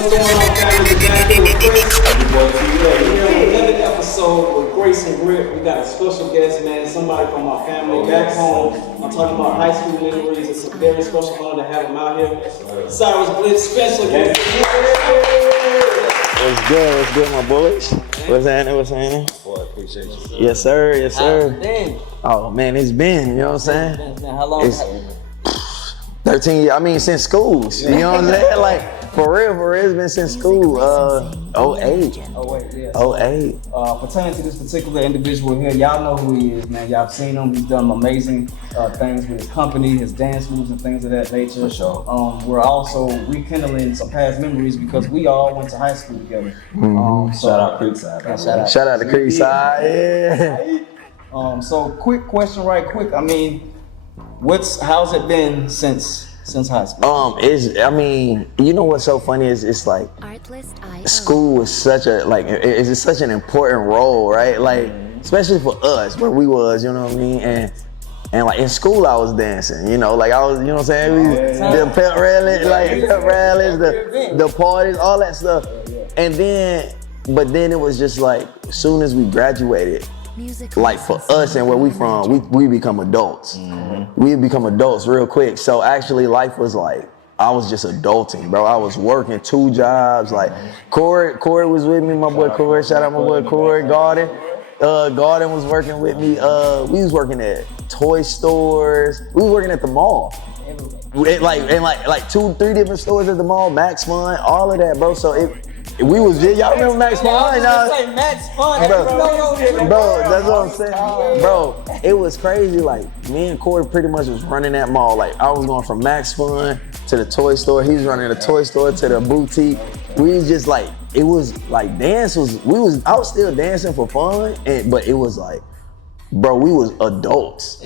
What's going on, family? We back here with Chris. We're on another episode with Grace and Grit. We got a special guest, man. Somebody from our family back home. I'm talking about high school memories. It's a very special honor to have him out here. Cyrus Blitz, special guest. What's good? What's good, my boys? What's happening? What's happening? Boy, I appreciate you. Yes, sir. Yes, sir. Dang. Oh man, it's been. You know what I'm saying? How long? It's 13 years. I mean, since school. You know what I'm saying? Like for real, it's been since school. 08. Oh wait, yeah. 08. Pertaining to this particular individual here, y'all know who he is, man. Y'all have seen him. He's done amazing things with his company, his dance moves, and things of that nature. For sure. We're also rekindling some past memories because we all went to high school together. Shout out Creekside. Shout out to Creekside. Yeah. So quick question, right quick. I mean, how's it been since high school? I mean, you know what's so funny is it's like school is such a it's such an important role, right? Like especially for us where we was, you know what I mean? And like in school I was dancing, you know, like I was, you know what I'm saying? The pep rallies, the parties, all that stuff. And then, but then it was just like as soon as we graduated, like for us and where we from, we become adults. We become adults real quick. So actually life was like, I was just adulting, bro. I was working 2 jobs. Like Corey was with me, my boy Corey. Shout out my boy Corey. Garden was working with me. We was working at toy stores. We was working at the mall. Like 2, 3 different stores at the mall, Max Fun, all of that, bro. So we was, y'all remember Max Fun? Max Fun, bro, that's what I'm saying. Bro, it was crazy. Like me and Corey pretty much was running that mall. Like I was going from Max Fun to the toy store. He was running the toy store to the boutique. We was just like, it was like I was still dancing for fun, but it was like, bro, we was adults.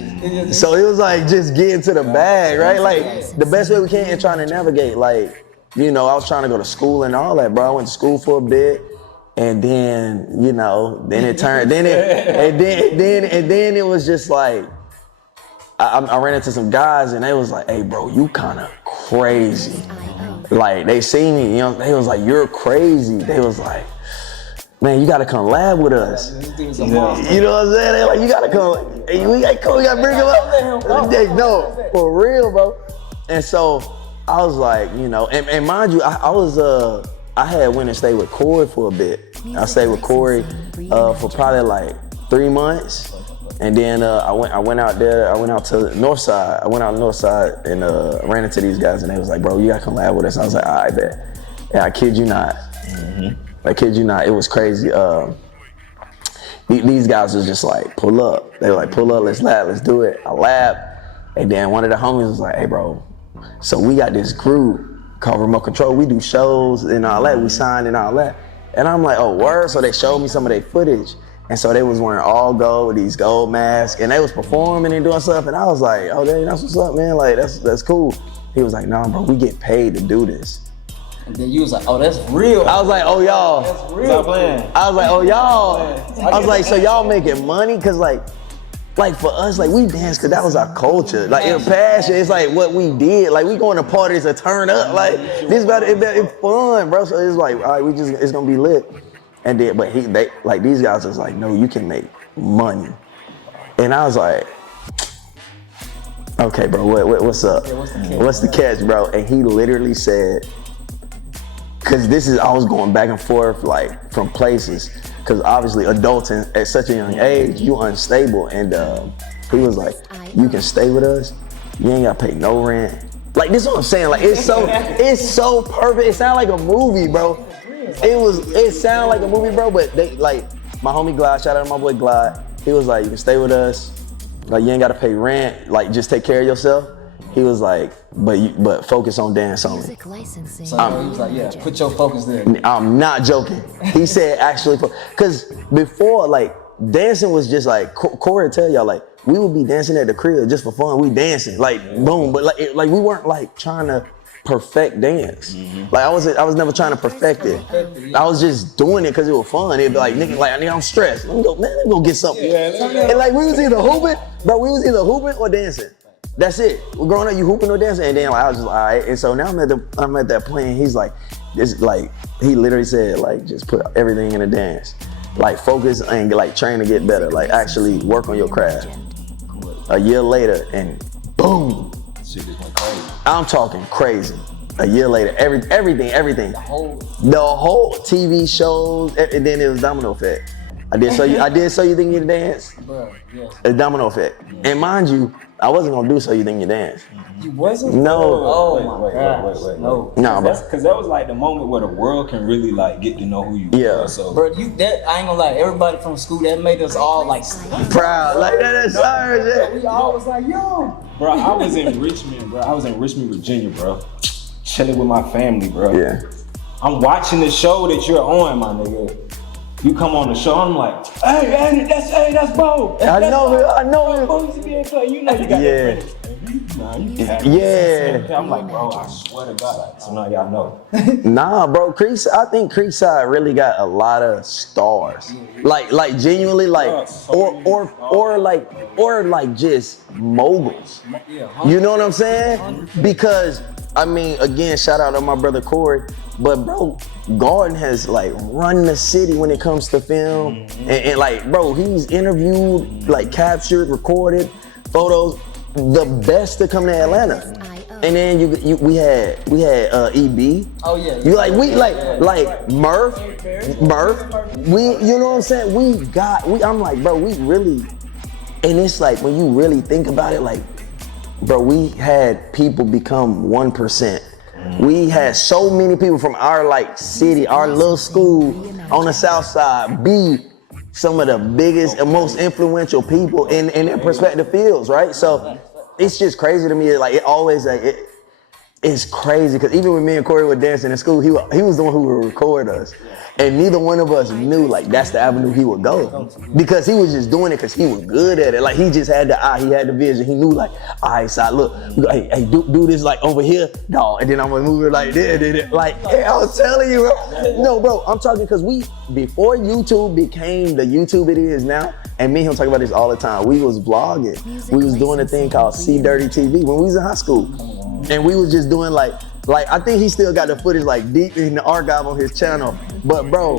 So it was like just getting to the bag, right? Like the best way we can and trying to navigate. Like, you know, I was trying to go to school and all that, bro. I went to school for a bit, and then, you know, then it turned, then it was just like, I ran into some guys and they was like, hey, bro, you kind of crazy. Like they see me, you know, they was like, you're crazy. They was like, man, you gotta come lab with us. You know what I'm saying? They like, you gotta come. Hey, we gotta bring him up. No, for real, bro. And so I was like, you know, and mind you, I had went and stayed with Corey for a bit. I stayed with Corey for probably like 3 months. And then I went out there, I went out to the north side. I went out north side and ran into these guys and they was like, bro, you gotta come lab with us. I was like, all right, bet. Yeah, I kid you not. I kid you not, it was crazy. These guys was just like, pull up. They were like, pull up, let's lab, let's do it. I lab. And then one of the homies was like, hey bro, so we got this group called Remote Control. We do shows and all that. We signed and all that. And I'm like, oh, word? So they showed me some of their footage. And so they was wearing all gold with these gold masks and they was performing and doing stuff. And I was like, oh, that's what's up, man. Like, that's cool. He was like, nah, bro, we get paid to do this. And then you was like, oh, that's real. I was like, oh, y'all. That's real. I was like, oh, y'all. I was like, so y'all making money? Cause like for us, like we dance cause that was our culture. Like it's passion, it's like what we did. Like we going to parties to turn up. Like this it's fun, bro. So it's like, all right, it's gonna be lit. And then, but they like these guys was like, no, you can make money. And I was like, okay, bro, what's up? What's the catch, bro? And he literally said, cause I was going back and forth like from places. Cause obviously adulting at such a young age, you unstable. And he was like, you can stay with us. You ain't gotta pay no rent. Like this is what I'm saying. Like it's so perfect. It sounded like a movie, bro. It sounded like a movie, bro. But they like my homie Glide, shout out to my boy Glide. He was like, you can stay with us. Like you ain't gotta pay rent. Like just take care of yourself. He was like, but focus on dance only. So he was like, yeah, put your focus there. I'm not joking. He said actually, because before like dancing was just like, Corey tell y'all like, we would be dancing at the crib just for fun. We dancing like boom, but like we weren't like trying to perfect dance. Like I was never trying to perfect it. I was just doing it because it was fun. It'd be like, nigga, I'm stressed. Let me go get something. And like we was either hooping or dancing. That's it. We're growing up, you hooping or dancing, and then like, I was just like, all right. And so now I'm at that point, and he's like, this like, he literally said like, just put everything in a dance. Like focus and like train to get better. Like actually work on your craft. A year later, and boom. Shit just went crazy. I'm talking crazy. A year later, everything. The whole TV shows, and then it was domino effect. I did So You Think You Can Dance. Bro, yes. A domino effect. And mind you, I wasn't gonna do So You Think You Can Dance. You wasn't? No. Oh Wait, my wait, gosh. wait. No. Nah, bro. Because that was like the moment where the world can really like get to know who you Yeah. are. So, Bro, I ain't gonna lie, everybody from school, that made us all like Proud. Like that is Cyrus. we all was like, yo. bro, I was in Richmond, bro. I was in Richmond, Virginia, bro. Chilling with my family, bro. Yeah. I'm watching the show that you're on, my nigga. You come on the show, I'm like, hey, that's Bo. I know him. Bo used to be in play. You know you got Yeah. that credit. Nah, you got Yeah. I'm like, bro, I swear to God. So now y'all know. Nah, bro, I think Creekside really got a lot of stars. Like genuinely, like, or like just moguls. You know what I'm saying? Because I mean, again, shout out to my brother Corey, but bro, Garden has like run the city when it comes to film, and like, bro, he's interviewed, like captured, recorded photos, the best to come to Atlanta. And then we had EB. Oh yeah. You like Murph. We, you know what I'm saying? I'm like, bro, we really, and it's like when you really think about it, like, bro, we had people become 1%. We had so many people from our like city, our little school on the south side be some of the biggest and most influential people in their respective fields, right? So it's just crazy to me. Like it always like it's crazy because even when me and Corey were dancing in school, he was the one who would record us, and neither one of us knew like that's the avenue he would go because he was just doing it because he was good at it. Like he just had the eye, he had the vision. He knew like, all right, so look, hey, do this like over here, dog, and then I'm gonna move it like this. Like hey, I was telling you, bro. No, bro, I'm talking because before YouTube became the YouTube it is now, and me and him talk about this all the time. We was vlogging. We was doing a thing called See Dirty TV when we was in high school. And we was just doing like I think he still got the footage like deep in the archive on his channel. But bro,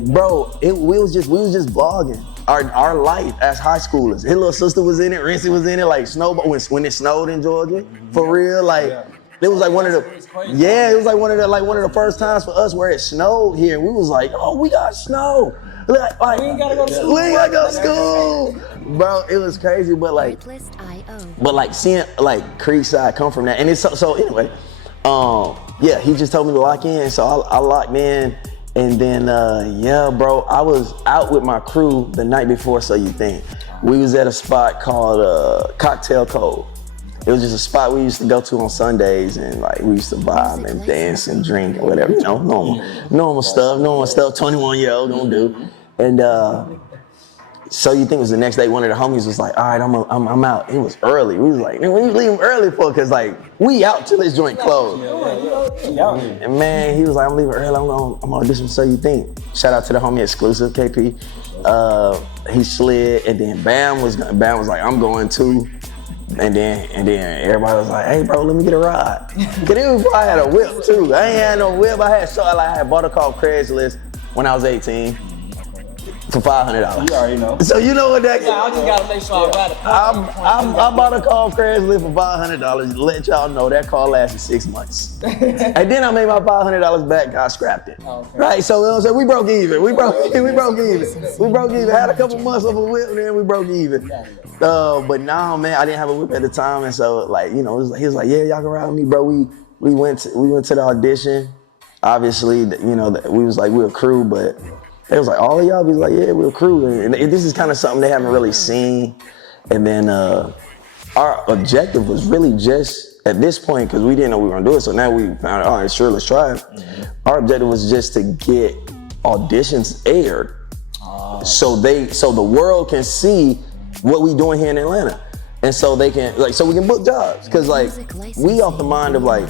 we was just vlogging our life as high schoolers. His little sister was in it, Rincey was in it, like snowball when it snowed in Georgia. For real, like it was like one of the first times for us where it snowed here. And we was like, oh, we got snow. Like, We ain't gotta go to school. We ain't gotta go to school. Bro, it was crazy, but like seeing like Creekside come from that, and it's so anyway. Yeah, he just told me to lock in, so I locked in, and then yeah, bro, I was out with my crew the night before. So you think we was at a spot called Cocktail Cove. It was just a spot we used to go to on Sundays, and like we used to vibe and dance and drink and whatever, you know, normal stuff 21-year-old gonna do. And so you think it was the next day, one of the homies was like, all right, I'm out. It was early. We was like, man, what you leaving early for? Cause like we out till this joint closed. And man, he was like, I'm leaving early. I'm gonna audition So You Think. Shout out to the homie Exclusive KP. He slid, and then Bam was like, I'm going too. And then everybody was like, hey bro, let me get a ride. Cause it was, I had a whip too. I ain't had no whip. I had bought a car off Craigslist when I was 18 for $500. You already know. So you know what that? Yeah, I just gotta make sure I got it. I bought a car off Craigslist for $500. Let y'all know that car lasted 6 months. And then I made my $500 back. I scrapped it. Okay. Right. So you know what I'm saying? We broke even. We broke even. Had a couple months of a whip, and then we broke even. But nah, man, I didn't have a whip at the time, and so like, you know, he was like, yeah, y'all can ride with me, bro. We went to the audition. Obviously, you know, we was like, we're a crew, but they was like, all of y'all? We was like, yeah, we're a crew, and this is kind of something they haven't really seen. And then our objective was really just at this point, because we didn't know we were gonna do it. So now we found out, all right, sure, let's try it. Our objective was just to get auditions aired, so the world can see what we doing here in Atlanta, and so they can so we can book jobs. Cause like we off the mind of like,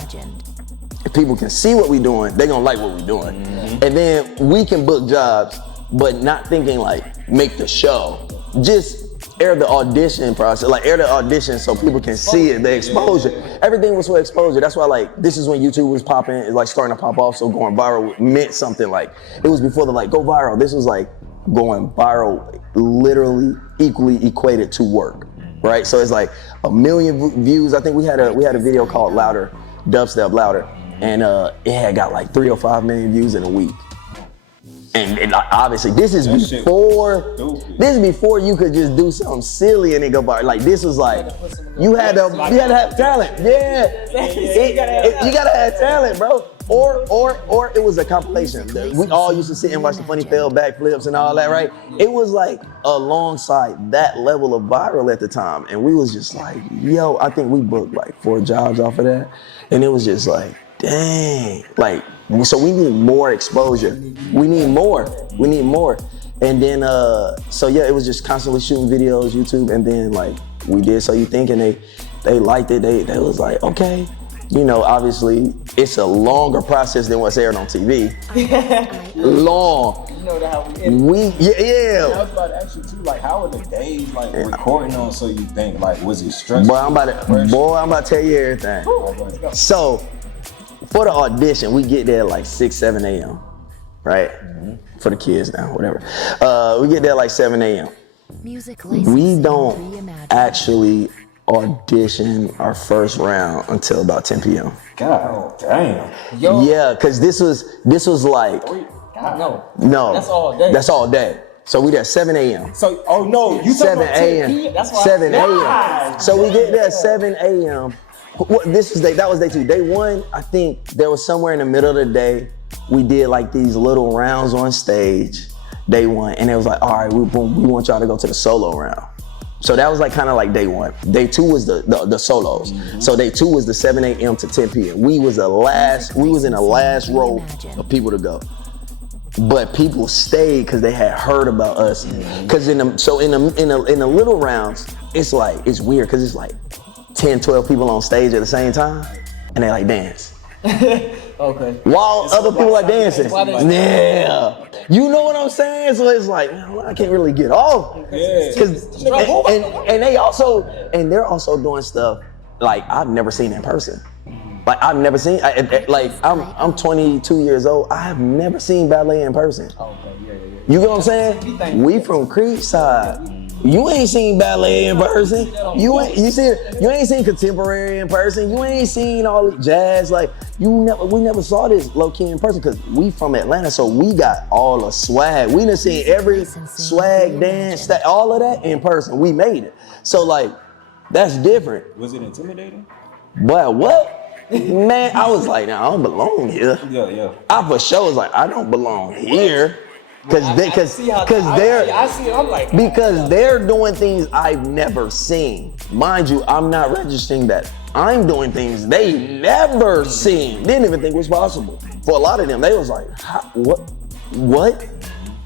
if people can see what we doing, they gonna like what we doing, and then we can book jobs, but not thinking like make the show. Just air the audition process, like air the audition so people can see it, the exposure. Everything was for exposure. That's why like this is when YouTube was popping, it's like starting to pop off, so going viral meant something. Like it was before the like go viral. This was like going viral literally equally equated to work, right? So it's like 1 million views. I think we had a video called Louder, Dubstep Louder, and it had got like 3 or 5 million views in a week. And obviously, this is before you could just do something silly and it go viral. Like this was like you had to have talent. Yeah, you gotta have talent, bro. Or it was a compilation. We all used to sit and watch the funny fail backflips and all that, right? It was like alongside that level of viral at the time, and we was just like, yo, I think we booked like 4 jobs off of that, and it was just like, dang, like. So we need more exposure. We need more. And then, so yeah, it was just constantly shooting videos, YouTube, and then like we did So You Think, and they liked it. They was like, okay, you know, obviously it's a longer process than what's aired on TV. Long. You know how we yeah. I was about to ask you too, like how are the days like recording on So You Think? Like was it stressful? Boy, I'm about to tell you everything. So. For the audition, we get there at like 6, 7 a.m., right? For the kids now, whatever. We get there like 7 a.m. We don't actually audition our first round until about 10 p.m. God damn. Yeah, because this was like, No. That's all day. So we there 7 a.m. So, you 7 a.m. That's why 7 a.m. So we get there at 7 a.m. That was day 2. Day 1, I think there was somewhere in the middle of the day, we did like these little rounds on stage, day 1, and it was like, all right, we want y'all to go to the solo round. So that was like kind of like day 1. Day 2 was the solos. So day 2 was the 7 a.m. to 10 p.m. We was in the last row of people to go. But people stayed because they had heard about us. Because in the little rounds, it's weird because it's like 10, 12 people on stage at the same time, and they like dance. Okay. While other people are dancing. Yeah. You know what I'm saying? So it's like, man, I can't really get off. And they're also doing stuff like I've never seen in person. Like I've never seen, I'm 22 years old. I have never seen ballet in person. Okay, yeah. You know what I'm saying? We from Creekside. You ain't seen ballet in person. You ain't seen contemporary in person. You ain't seen all the jazz. Like we never saw this low key in person because we from Atlanta, so we got all the swag. We done seen every swag dance, all of that in person. We made it. So like, that's different. Was it intimidating? But what? Man, I was like, nah, I don't belong here. Yeah. I for sure was like, I don't belong here. Because they're doing things I've never seen. Mind you, I'm not registering that. I'm doing things they never seen. Didn't even think was possible. For a lot of them, they was like, what?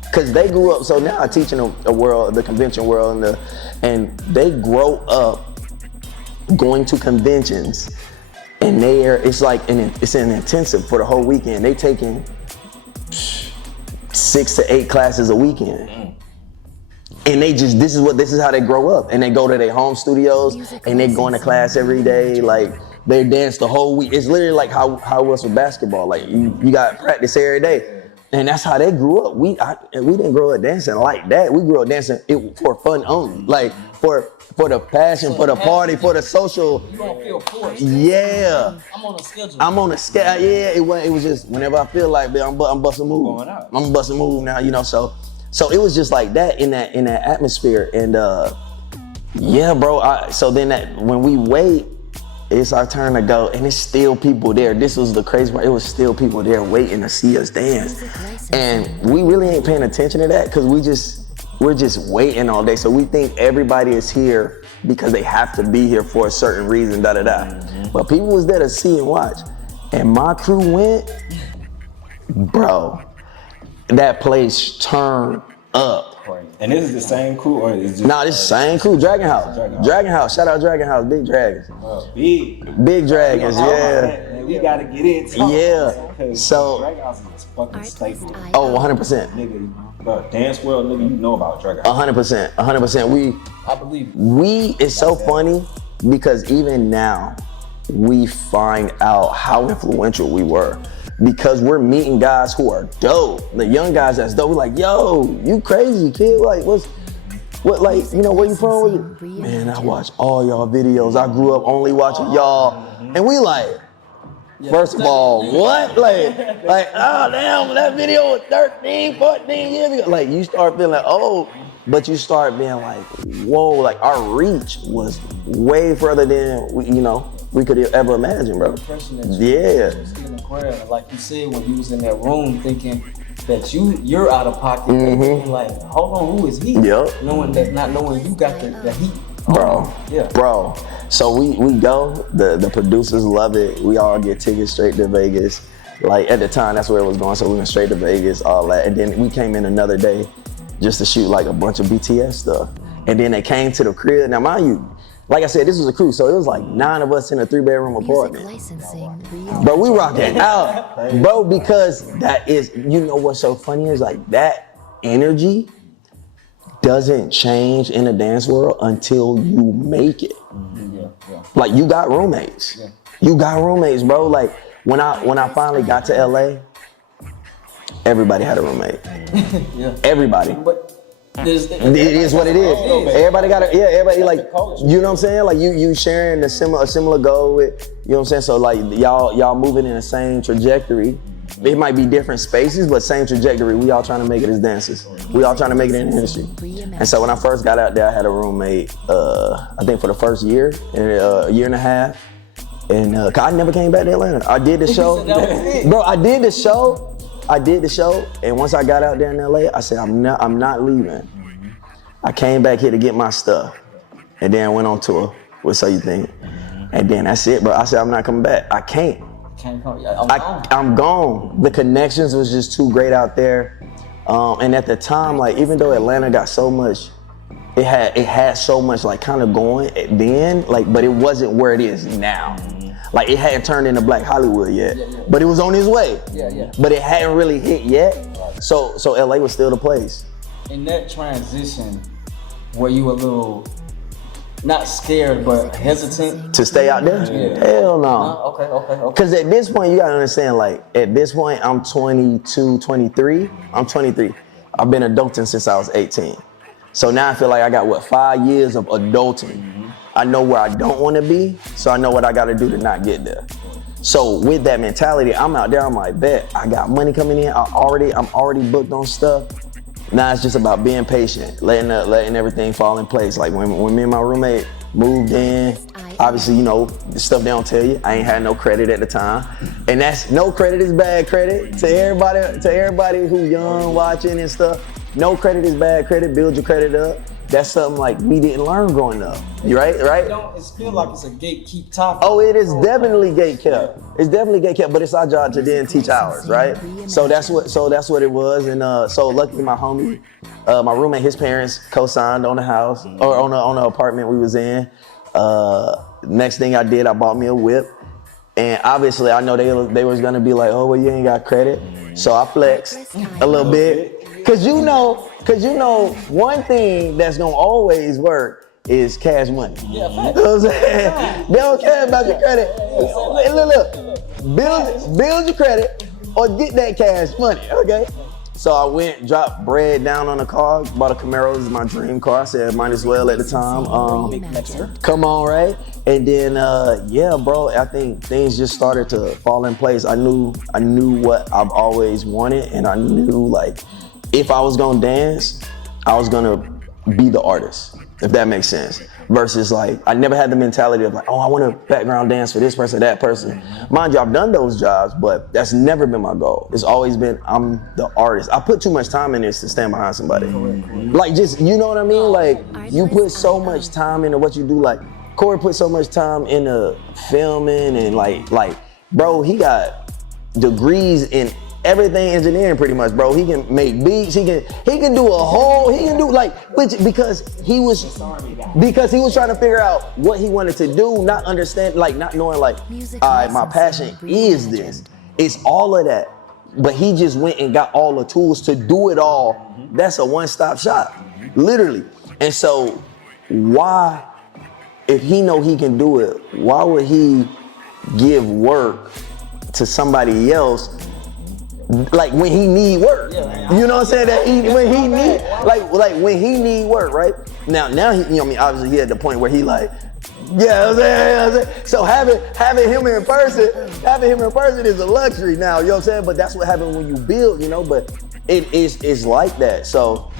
Because they grew up, so now I teach in a world, the convention world, and they grow up going to conventions, and it's an intensive for the whole weekend. They taking 6 to 8 classes a weekend. And this is how they grow up. And they go to their home studios and they go into class every day. Like they dance the whole week. It's literally like how it was with basketball. Like you got practice every day. And that's how they grew up. We didn't grow up dancing like that. We grew up dancing for fun only. Like for the passion, for the party, for the social. You don't feel forced. Yeah. I'm on a schedule. Yeah, it was just whenever I feel like, I'm busting a move. I'm busting a move now, you know. So it was just like that in that atmosphere. And yeah, bro. So then when we wait, it's our turn to go, and it's still people there. This was the crazy part. It was still people there waiting to see us dance, and we really ain't paying attention to that because we're just waiting all day. So we think everybody is here because they have to be here for a certain reason, But people was there to see and watch. And my crew went, bro, that place turned up. And this is the same crew, or is it? Nah, this is the same crew, Dragon House. Shout out Dragon House, big dragons. Big Dragons, yeah. Man, we gotta get it. Yeah. So- drag house is a fucking staple. Oh, 100%. Nigga, bro, dance world, nigga, you know about drag house. 100%. 100%. I believe It's so funny because even now we find out how influential we were because we're meeting guys who are dope. The young guys that's dope. We're like, yo, you crazy kid. Like, what, like, you know, where you from? Man, I watch all y'all videos. I grew up only watching y'all. And we like, first of all, what? Like, oh damn, that video was 13, 14 years ago. Like, you start feeling old, but you start being like, whoa, like our reach was way further than we could ever imagine, bro. Yeah. Like you said, when you was in that room thinking that you're out of pocket, like, hold on, who is he? Yep. Not knowing you got the heat. Bro, Yeah. bro. So we go, the producers love it. We all get tickets straight to Vegas. Like at the time, that's where it was going. So we went straight to Vegas, all that. And then we came in another day just to shoot like a bunch of BTS stuff. And then they came to the crib. Now mind you, like I said, this was a crew. So it was like 9 of us in a 3-bedroom apartment. Bro, we rocking out, bro, because that is, you know what's so funny is like that energy doesn't change in the dance world until you make it. Like you got roommates. You got roommates, bro. Like when I finally got to LA, everybody had a roommate. Everybody. But It is what it is. Everybody got everybody like, you know what I'm saying? Like you sharing a similar goal with, you know what I'm saying? So like y'all moving in the same trajectory. It might be different spaces, but same trajectory. We all trying to make it as dancers. We all trying to make it in the industry. And so when I first got out there, I had a roommate, I think for the first year, and a year and a half. And 'cause I never came back to Atlanta. I did the show. Bro, I did the show. And once I got out there in LA, I said, I'm not leaving. I came back here to get my stuff. And then went on tour with So You Think. And then that's it, bro. I said, I'm not coming back. I can't. I'm gone. The connections was just too great out there. And at the time, like even though Atlanta got so much, it had so much like kind of going then, like, but it wasn't where it is now. Like it hadn't turned into Black Hollywood yet, but it was on its way. But it hadn't really hit yet. So LA was still the place. In that transition, were you a little not scared but hesitant To stay out there? Hell no. Okay. Because at this point, you gotta understand, like, at this point, I'm 22, 23. I'm 23. I've been adulting since I was 18. So now I feel like I got, 5 years of adulting. I know where I don't wanna be, so I know what I gotta do to not get there. So with that mentality, I'm out there, I'm like, bet, I got money coming in, I'm already booked on stuff. Now it's just about being patient, letting everything fall in place. Like when me and my roommate moved in, obviously, you know, the stuff they don't tell you. I ain't had no credit at the time. And that's, no credit is bad credit. To everybody who's young watching and stuff, no credit is bad credit, build your credit up. That's something like we didn't learn growing up. You right? It feels like it's a gatekeep topic. Oh, it is definitely gatekept. It's definitely gatekept, but it's our job to then teach ours, right? So that's what it was. And so luckily my homie, my roommate, his parents co-signed on the house or on the apartment we was in. Next thing I did, I bought me a whip. And obviously I know they was gonna be like, oh well, you ain't got credit. So I flexed a little bit. Cause you know one thing that's gonna always work is cash money. You know what I'm saying? They don't care about your credit. Look, build your credit or get that cash money, okay? So I went, dropped bread down on the car, bought a Camaro. This is my dream car. I said might as well at the time. Come on, right? And then yeah, bro, I think things just started to fall in place. I knew what I've always wanted, and I knew like if I was gonna dance, I was gonna be the artist, if that makes sense. Versus like, I never had the mentality of like, oh, I want to background dance for this person, that person. Mind you, I've done those jobs, but that's never been my goal. It's always been, I'm the artist. I put too much time in this to stand behind somebody. Like just, you know what I mean? Like you put so much time into what you do. Like Corey put so much time into filming and like, bro, he got degrees in everything engineering pretty much, bro. He can make beats. He can do like, because he was trying to figure out what he wanted to do, not knowing like, all right, my passion is this. It's all of that. But he just went and got all the tools to do it all. That's a one-stop shop, literally. And so why, if he know he can do it, why would he give work to somebody else like when he need work? You know what I'm saying? That when he need, like when he need work, right? Now he, you know what I mean, obviously he at the point where he like, yeah, you know what I'm saying? So having him in person is a luxury now, you know what I'm saying? But that's what happens when you build, you know, but it's like that. So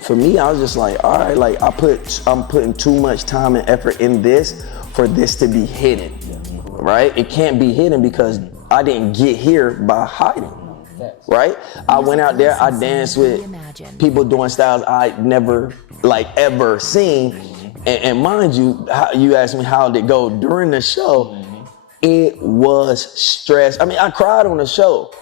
for me, I was just like, all right, like I'm putting too much time and effort in this for this to be hidden, right? It can't be hidden because I didn't get here by hiding, right? I went out there, I danced with people doing styles I never like ever seen. And mind you, you asked me how did it go during the show. It was stress. I mean, I cried on the show.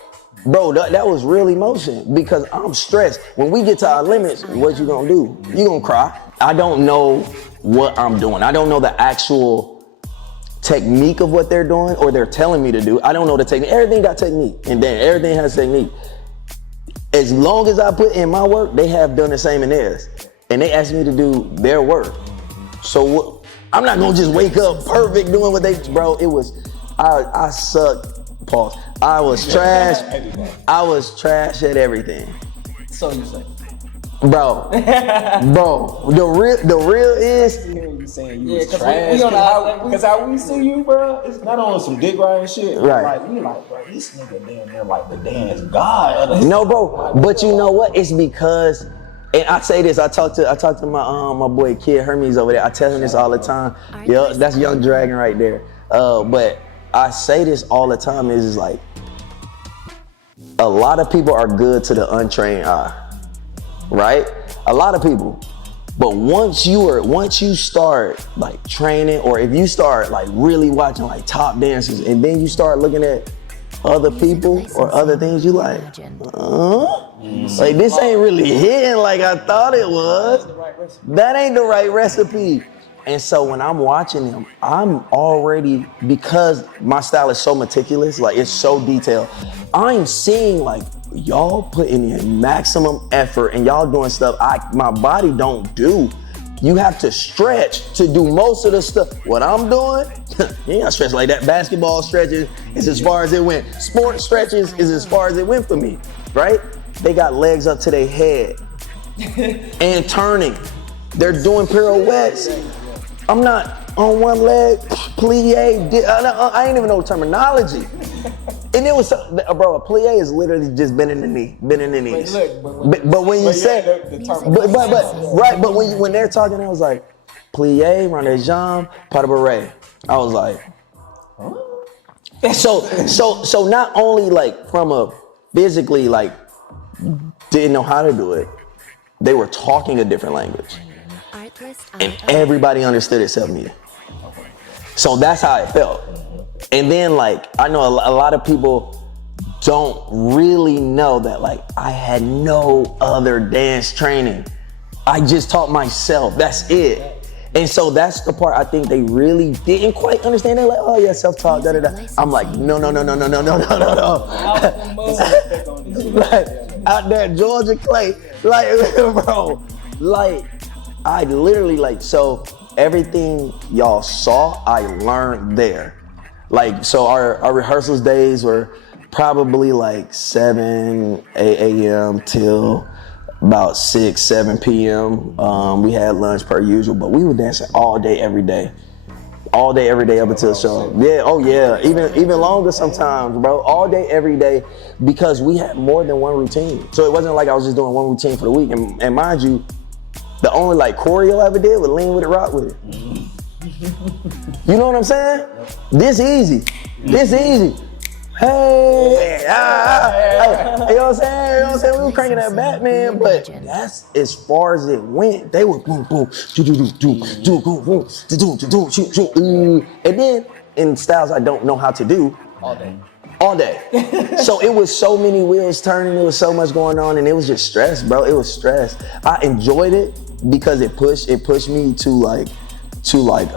Bro, that was real emotion because I'm stressed. When we get to our limits, what you gonna do? You gonna cry. I don't know what I'm doing. I don't know the actual technique of what they're doing or they're telling me to do. I don't know the technique. Everything got technique and then everything has technique. As long as I put in my work, they have done the same in theirs. And they asked me to do their work. So I'm not gonna just wake up perfect doing what they, bro, it was, I sucked, pause. I was trash at everything. So you say. Bro, the real is, You saying you was trash? Because how we see you, bro, it's not on some dick riding shit. Right. Like, we like, bro, this nigga damn near like the dance god. no, bro, but you know what? It's because, and I say this, I talk to my boy Kid Hermes over there. I tell him this all the time. Yeah, that's Young Dragon right there. But I say this all the time is like, a lot of people are good to the untrained eye, right? A lot of people. But once you start like training, or if you start like really watching like top dancers, and then you start looking at other people or other things, you like, like this ain't really hitting like I thought it was. That ain't the right recipe. And so when I'm watching them, I'm already, because my style is so meticulous, like it's so detailed, I'm seeing like y'all putting in maximum effort and y'all doing stuff my body don't do. You have to stretch to do most of the stuff. What I'm doing, you ain't gotta stretch like that. Basketball stretches is as far as it went. Sports stretches is as far as it went for me, right? They got legs up to their head and turning. They're doing pirouettes. I'm not on one leg, plie. I ain't even know the terminology. And it was, bro, a plie is literally just bending the knee. But when you say, but when they're talking, I was like, plie, rond de jambe, pas de bourrée. I was like, huh? So not only like from a physically like didn't know how to do it, they were talking a different language. And everybody understood except me. So that's how it felt. And then like, I know a lot of people don't really know that like I had no other dance training. I just taught myself, that's it. And so that's the part I think they really didn't quite understand. They're like, oh yeah, self-taught, da-da-da. I'm like, no. Like, out there, Georgia Clay, like, bro, like, I literally like, so everything y'all saw, I learned there. Like, so our rehearsals days were probably like 7, 8 a.m. till about 6, 7 p.m. We had lunch per usual, but we were dancing all day, every day. All day, every day up until the show. Yeah, oh yeah, even longer sometimes, bro. All day, every day, because we had more than one routine. So it wasn't like I was just doing one routine for the week. And mind you, the only like choreo I ever did was lean with it, rock with it. You know what I'm saying? This easy. Hey, you know what I'm saying? We were cranking that Batman, but that's as far as it went. They were boom, boom, and then in styles I don't know how to do. All day. So it was so many wheels turning, there was so much going on, and it was just stress, bro. It was stress. I enjoyed it because it pushed me to like to like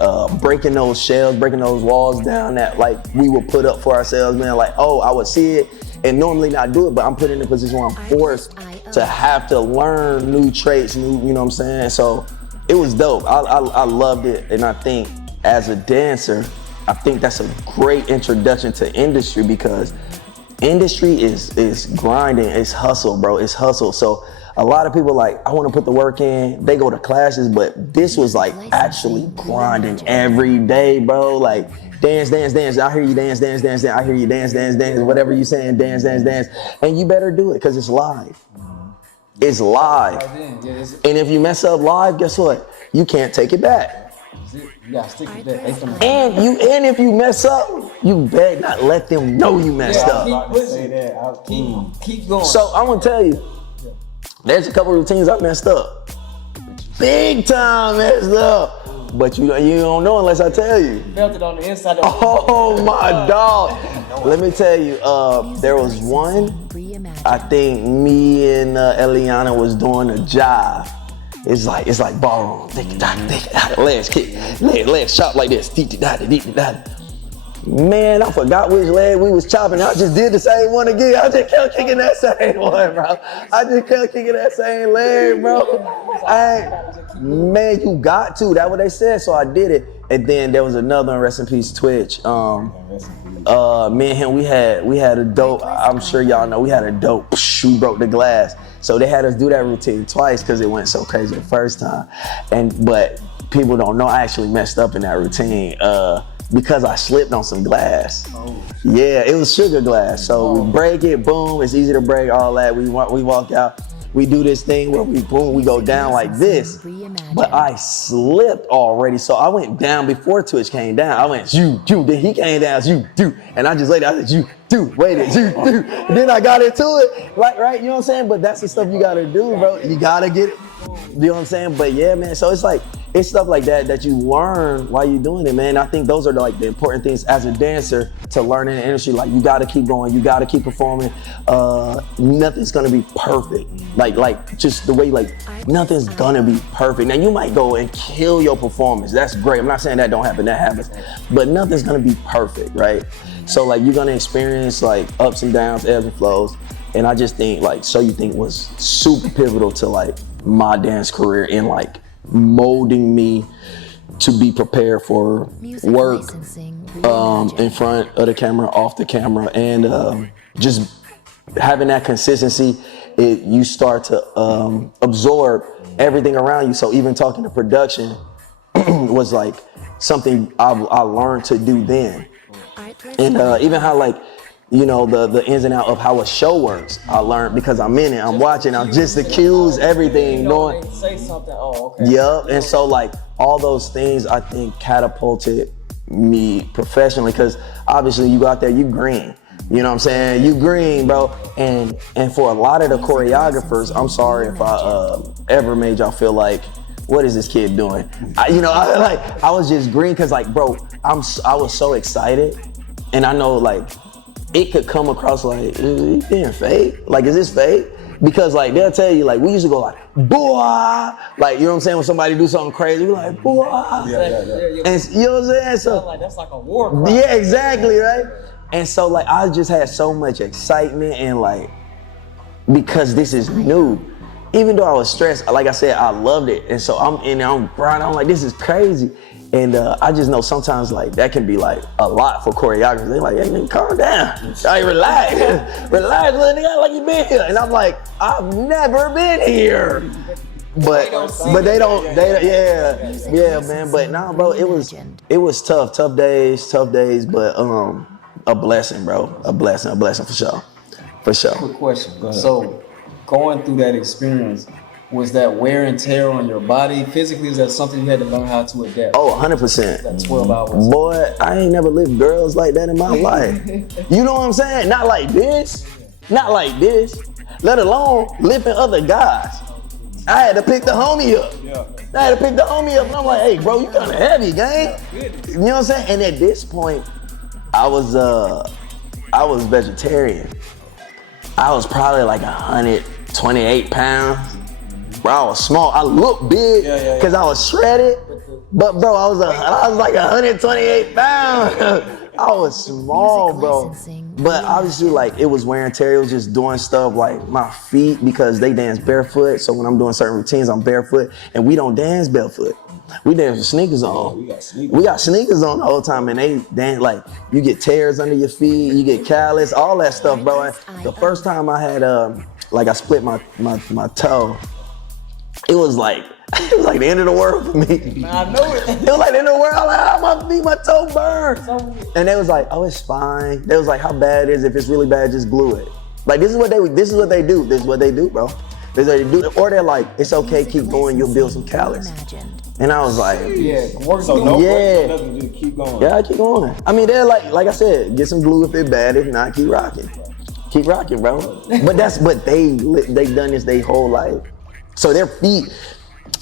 breaking those shells, breaking those walls down that like we would put up for ourselves, man. Like, oh, I would see it and normally not do it, but I'm put in a position where I'm forced to have to learn new traits, you know what I'm saying? So it was dope. I loved it, and I think as a dancer, I think that's a great introduction to industry because industry is grinding, it's hustle, bro, it's hustle. So a lot of people like, I want to put the work in, they go to classes, but this was like actually grinding every day, bro. Like dance, dance, dance, I hear you dance, dance, dance, dance, I hear you dance, dance, dance, whatever you saying, dance, dance, dance. And you better do it because it's live. It's live. And if you mess up live, guess what? You can't take it back. You gotta stick with that. And if you mess up, you better not let them know you messed up. Keep going. So I'm gonna tell you, there's a couple routines I messed up. Big time messed up. But you don't know unless I tell you. Felt it on the inside. Oh my dog. Let me tell you, there was one, I think me and Eliana was doing a jive. It's like ballroom. Legs kick, legs chop like this. Man, I forgot which leg we was chopping. I just did the same one again. I just kept kicking that same one, bro. I just kept kicking that same leg, bro. Man, you got to. That's what they said, so I did it. And then there was another one, rest in peace, Twitch. Me and him, we had a dope, I'm sure y'all know, we had a dope, we broke the glass. So they had us do that routine twice because it went so crazy the first time. But people don't know I actually messed up in that routine because I slipped on some glass. Yeah, it was sugar glass. So we break it, boom, it's easy to break, all that. We walk out. We do this thing where we go down like this, but I slipped already. So I went down before Twitch came down. I went, you, then he came down, you, and I just laid down, I said, you, waited, you. Then I got into it, right, you know what I'm saying? But that's the stuff you gotta do, bro. You gotta get it, you know what I'm saying? But yeah, man, so it's stuff like that you learn while you're doing it, man. I think those are like the important things as a dancer to learn in the industry. Like you gotta keep going, you gotta keep performing. Nothing's gonna be perfect. Like just the way, like nothing's gonna be perfect. Now you might go and kill your performance. That's great. I'm not saying that don't happen, that happens. But nothing's gonna be perfect, right? So like you're gonna experience like ups and downs, ebbs and flows. And I just think like So You Think was super pivotal to like my dance career in like molding me to be prepared for work in front of the camera, off the camera, and just having that consistency. You start to absorb everything around you. So even talking to production was like something I learned to do then. And even how like, you know, the ins and outs of how a show works, I learned because I'm in it, I'm watching, I'm just the cues, everything going. Say something, okay. Yep, and so like all those things I think catapulted me professionally because obviously you go out there, you green. You know what I'm saying? You green, bro. And for a lot of the choreographers, I'm sorry if I ever made y'all feel like, what is this kid doing? I was just green because like, bro, I was so excited. And I know like, it could come across like, you being fake? Like, is this fake? Because like, they'll tell you like, we used to go like, boy, like, you know what I'm saying? When somebody do something crazy, we're like, boy. Yeah. And you know what I'm saying? So like, that's like a war cry. Yeah, exactly, right? And so like, I just had so much excitement and like, because this is new. Even though I was stressed, like I said, I loved it. And so I'm in there, I'm grinding, I'm like, this is crazy. And I just know sometimes like that can be like a lot for choreographers. They're like, hey, nigga, calm down. Like, relax, little nigga, like you been here. And I'm like, I've never been here. But they don't, yeah, man. But nah, bro, it was tough days, but a blessing, bro, a blessing for sure. Quick question. Go ahead. So going through that experience, was that wear and tear on your body physically? Is that something you had to learn how to adapt? Oh, 100%. That 12 hours. Boy, I ain't never lived girls like that in my life. You know what I'm saying? Not like this, let alone lifting other guys. I had to pick the homie up. And I'm like, hey, bro, you kind of heavy, gang. You know what I'm saying? And at this point, I was vegetarian. I was probably like 128 pounds. bro, I was small. I looked big because I was shredded. But bro, I was like 128 pounds. I was small, bro. But obviously, like, it was wear and tear. It was just doing stuff like my feet, because they dance barefoot. So when I'm doing certain routines, I'm barefoot, and we don't dance barefoot. We dance with sneakers on. We got sneakers on the whole time, and they dance like, you get tears under your feet, you get callus, all that stuff, bro. And the first time I had like I split my toe, it was like the end of the world for me. I know it. It was like the end of the world. I was like, my toe burned. And they was like, oh, it's fine. They was like, how bad is it? If it's really bad, just glue it. Like, this is what they do. This is what they do, bro. This is what they do. Or they're like, it's okay, keep going, you'll build some callus. And I was like, just keep going. Yeah, keep going. I mean, they're like I said, get some glue if it's bad. If not, keep rocking. Keep rocking, bro. But they done this their whole life. So their feet,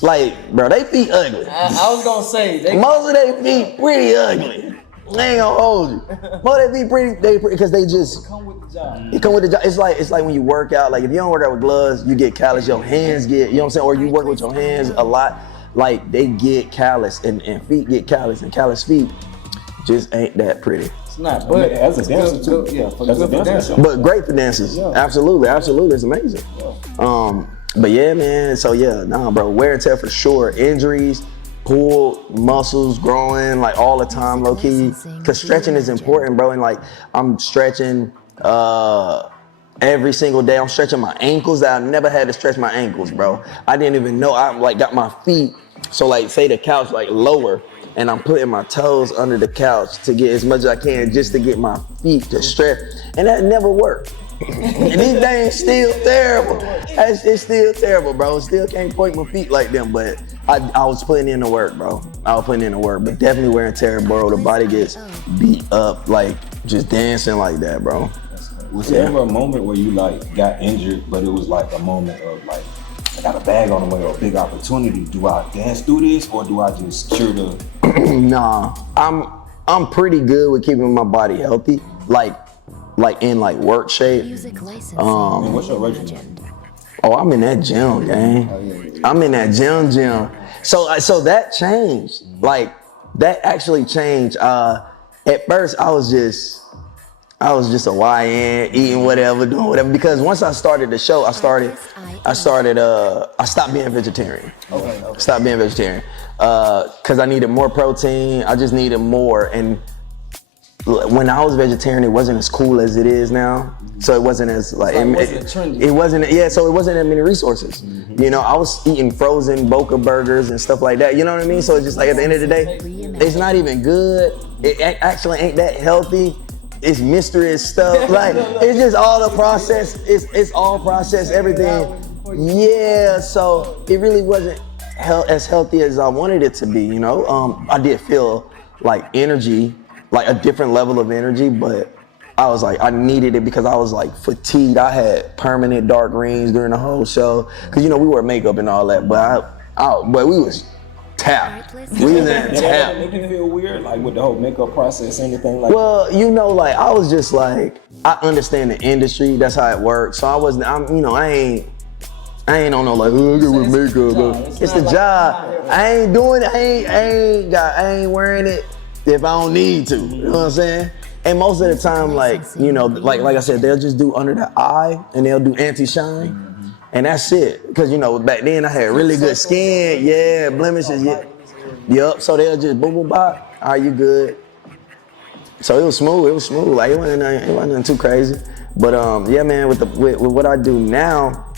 like, bro, they feet ugly. I was gonna say, most of their feet pretty ugly. I ain't gonna hold you. Most of their feet pretty, because they just come with the job. It come with the job. It's like when you work out. Like, if you don't work out with gloves, you get callous. Your hands get, you know what I'm saying? Or you work with your hands a lot. Like, they get callous, and feet get callous, and callous feet just ain't that pretty. It's not, but as a dancer too. Yeah, for the dancer. But great for dancers. Yeah. Absolutely, it's amazing. Yeah. But yeah, man. So yeah, bro. Wear and tear for sure. Injuries, pulled muscles growing like all the time, low key. Cause stretching is important, bro. And like, I'm stretching every single day. I'm stretching my ankles. I never had to stretch my ankles, bro. I didn't even know. I like got my feet. So like, say the couch like lower, and I'm putting my toes under the couch to get as much as I can, just to get my feet to stretch. And that never worked. And these things still terrible. It's still terrible, bro. Still can't point my feet like them, but I was putting in the work, bro. But definitely wear and tear, bro. The body gets beat up, like, just dancing like that, bro. Was there ever a moment where you like got injured, but it was like a moment of like, I got a bag on the way or a big opportunity? Do I dance through this, or do I just cure the? Nah, I'm pretty good with keeping my body healthy, like in like work shape. And what's your regimen? Oh, I'm in that gym, gang. I'm in that gym. So that changed. Like, that actually changed. At first, I was just a YN, eating whatever, doing whatever. Because once I started the show, I stopped being vegetarian. Okay. Stopped being vegetarian. Cause I needed more protein. I just needed more. And when I was vegetarian, it wasn't as cool as it is now. So it wasn't as like, it wasn't trendy. It wasn't, yeah, so it wasn't that many resources. Mm-hmm. You know, I was eating frozen Boca burgers and stuff like that. You know what I mean? So it's just like, at the end of the day, it's not even good. It actually ain't that healthy. It's mystery stuff. Like, it's just all the process. It's all processed, everything. Yeah, so it really wasn't as healthy as I wanted it to be, you know? I did feel like energy, like a different level of energy, but I was like, I needed it because I was like fatigued. I had permanent dark rings during the whole show. Cause you know, we wear makeup and all that, but we was tapped. We was in Did tap. that make you feel weird, like with the whole makeup process, anything like Well, you know, like, I was just like, I understand the industry, that's how it works. So I ain't on no like, oh, I get with makeup. It's the job. I ain't doing it, I ain't wearing it if I don't need to, you know what I'm saying? And most of the time, like, you know, like I said, they'll just do under the eye and they'll do anti-shine. And that's it. Because, you know, back then I had really good skin, yeah, blemishes, yeah. Yup, so they'll just boom, boom, bop, all right, you good. So it was smooth, like it wasn't nothing too crazy. But yeah, man, with what I do now,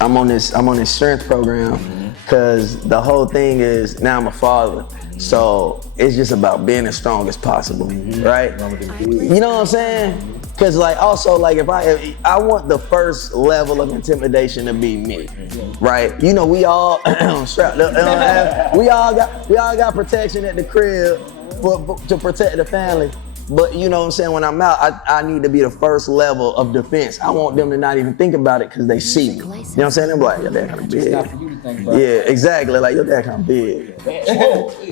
I'm on this strength program because the whole thing is, now I'm a father. So it's just about being as strong as possible, right? You know what I'm saying? Cause like, also, like, if I want the first level of intimidation to be me, right? You know, we all strapped up, we all got protection at the crib to protect the family. But you know what I'm saying, when I'm out, I need to be the first level of defense. I want them to not even think about it because they see me. You know what I'm saying? They're like, yeah, they're kind of big. you think about? Yeah, exactly. Like your dad kind of big.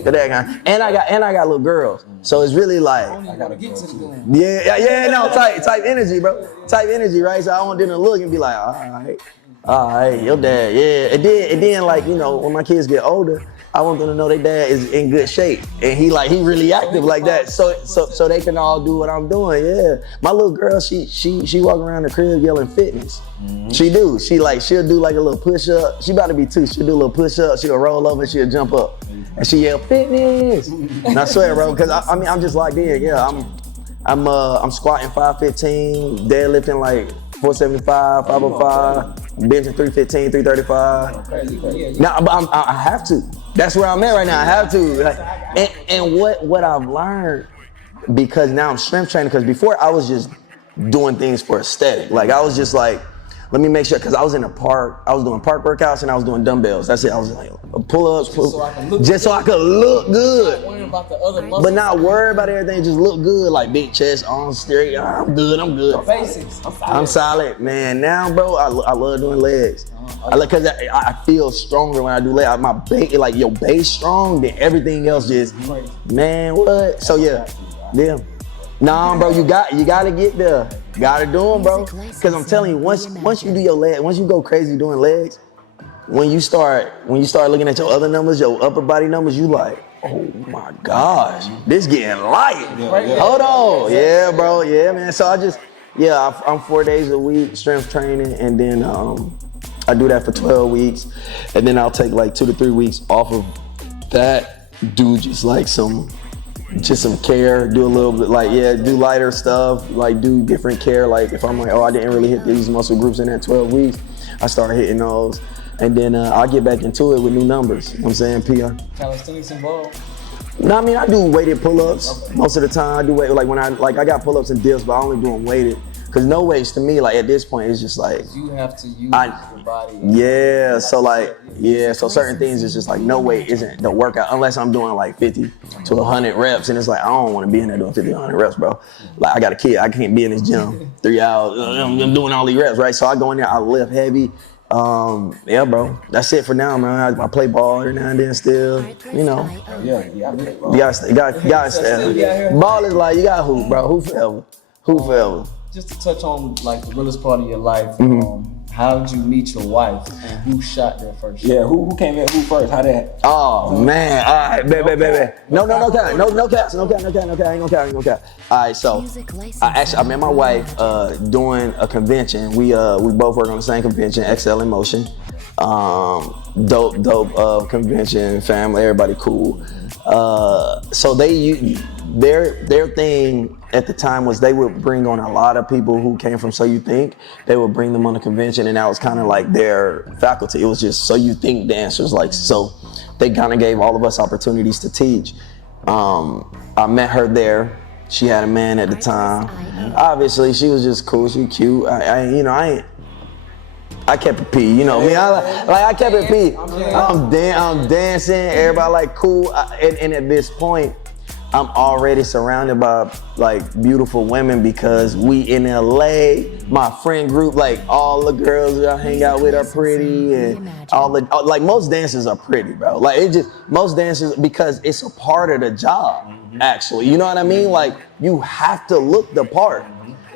Your dad kind, and I got little girls, so it's really like. I don't even want to get to the gun. Yeah, no, type energy, bro. Type energy, right? So I want them to look and be like, all right, your dad, yeah. And then, like, you know, when my kids get older, I want them to know their dad is in good shape, and he really active like that, so they can all do what I'm doing. Yeah, my little girl, she walk around the crib yelling fitness. She do. She'll do like a little push up. She about to be 2. She'll do a little push up. She'll roll over. She'll jump up, and she yell fitness. And I swear, bro, because I mean I'm just locked in. Yeah, I'm squatting 515, deadlifting like 475, 505, benching 315, 335. Now, but I have to. That's where I'm at right now. I have to. Like, and what I've learned, because now I'm strength training, because before I was just doing things for aesthetic. Like I was just like, let me make sure, because I was in the park, I was doing park workouts and I was doing dumbbells. That's it. I was like, pull-ups, just so I could look good. Not worrying about the other muscles. But not worry about everything, just look good, like big chest, arms straight. I'm good. Basics. I'm solid, man. Now, bro, I love doing legs. Because I feel stronger when I do legs. My base, like your base strong, then everything else just, man, what? So yeah. Nah, bro, you gotta get there. Gotta do them, bro. Because I'm telling you, once you do your legs, once you go crazy doing legs, when you start looking at your other numbers, your upper body numbers, you like, oh my gosh, this getting light. Hold on. Yeah, bro. Yeah, man. So I'm 4 days a week strength training, and then I do that for 12 weeks, and then I'll take like 2 to 3 weeks off of that, do just some care, do a little bit do lighter stuff, like do different care. Like if I'm like, oh, I didn't really hit these muscle groups in that 12 weeks, I start hitting those. And then I'll get back into it with new numbers. You know what I'm saying, PR? Calisthenics involved? No, I mean, I do weighted pull-ups most of the time. I do weight, like when I got pull-ups and dips, but I only do them weighted. Cause no weights to me, like at this point, it's just like you have to use your body. Yeah, so certain things is just like no weight isn't the workout unless I'm doing like 50 to 100 reps, and it's like I don't want to be in there doing 50 to 100 reps, bro. Like I got a kid, I can't be in this gym 3 hours. I'm doing all these reps, right? So I go in there, I lift heavy. Yeah, bro. That's it for now, man. I play ball every now and then still, you know. Yeah, play ball. You gotta stay. Ball is like, you gotta hoop, bro. Hoop forever. Just to touch on like the realest part of your life, how did you meet your wife, and who shot their first shot? Yeah, who came in, who first? How that? Oh man, all right, baby. No cap, no cap. I ain't gonna cap. All right, so I met my wife doing a convention. We both work on the same convention, XL in Motion. Dope convention, family, everybody cool. So their thing at the time was they would bring on a lot of people who came from So You Think. They would bring them on the convention, and that was kind of like their faculty. It was just So You Think dancers, like, so they kind of gave all of us opportunities to teach. I met her there. She had a man at the time. Obviously, she was just cool. She cute. I kept it P, you know me. I kept it P. I'm dancing. Everybody like cool. And at this point, I'm already surrounded by like beautiful women because we in LA. My friend group, like all the girls I hang out with are pretty, and like most dancers are pretty, bro. Like most dancers, because it's a part of the job. Actually, you know what I mean? Like you have to look the part.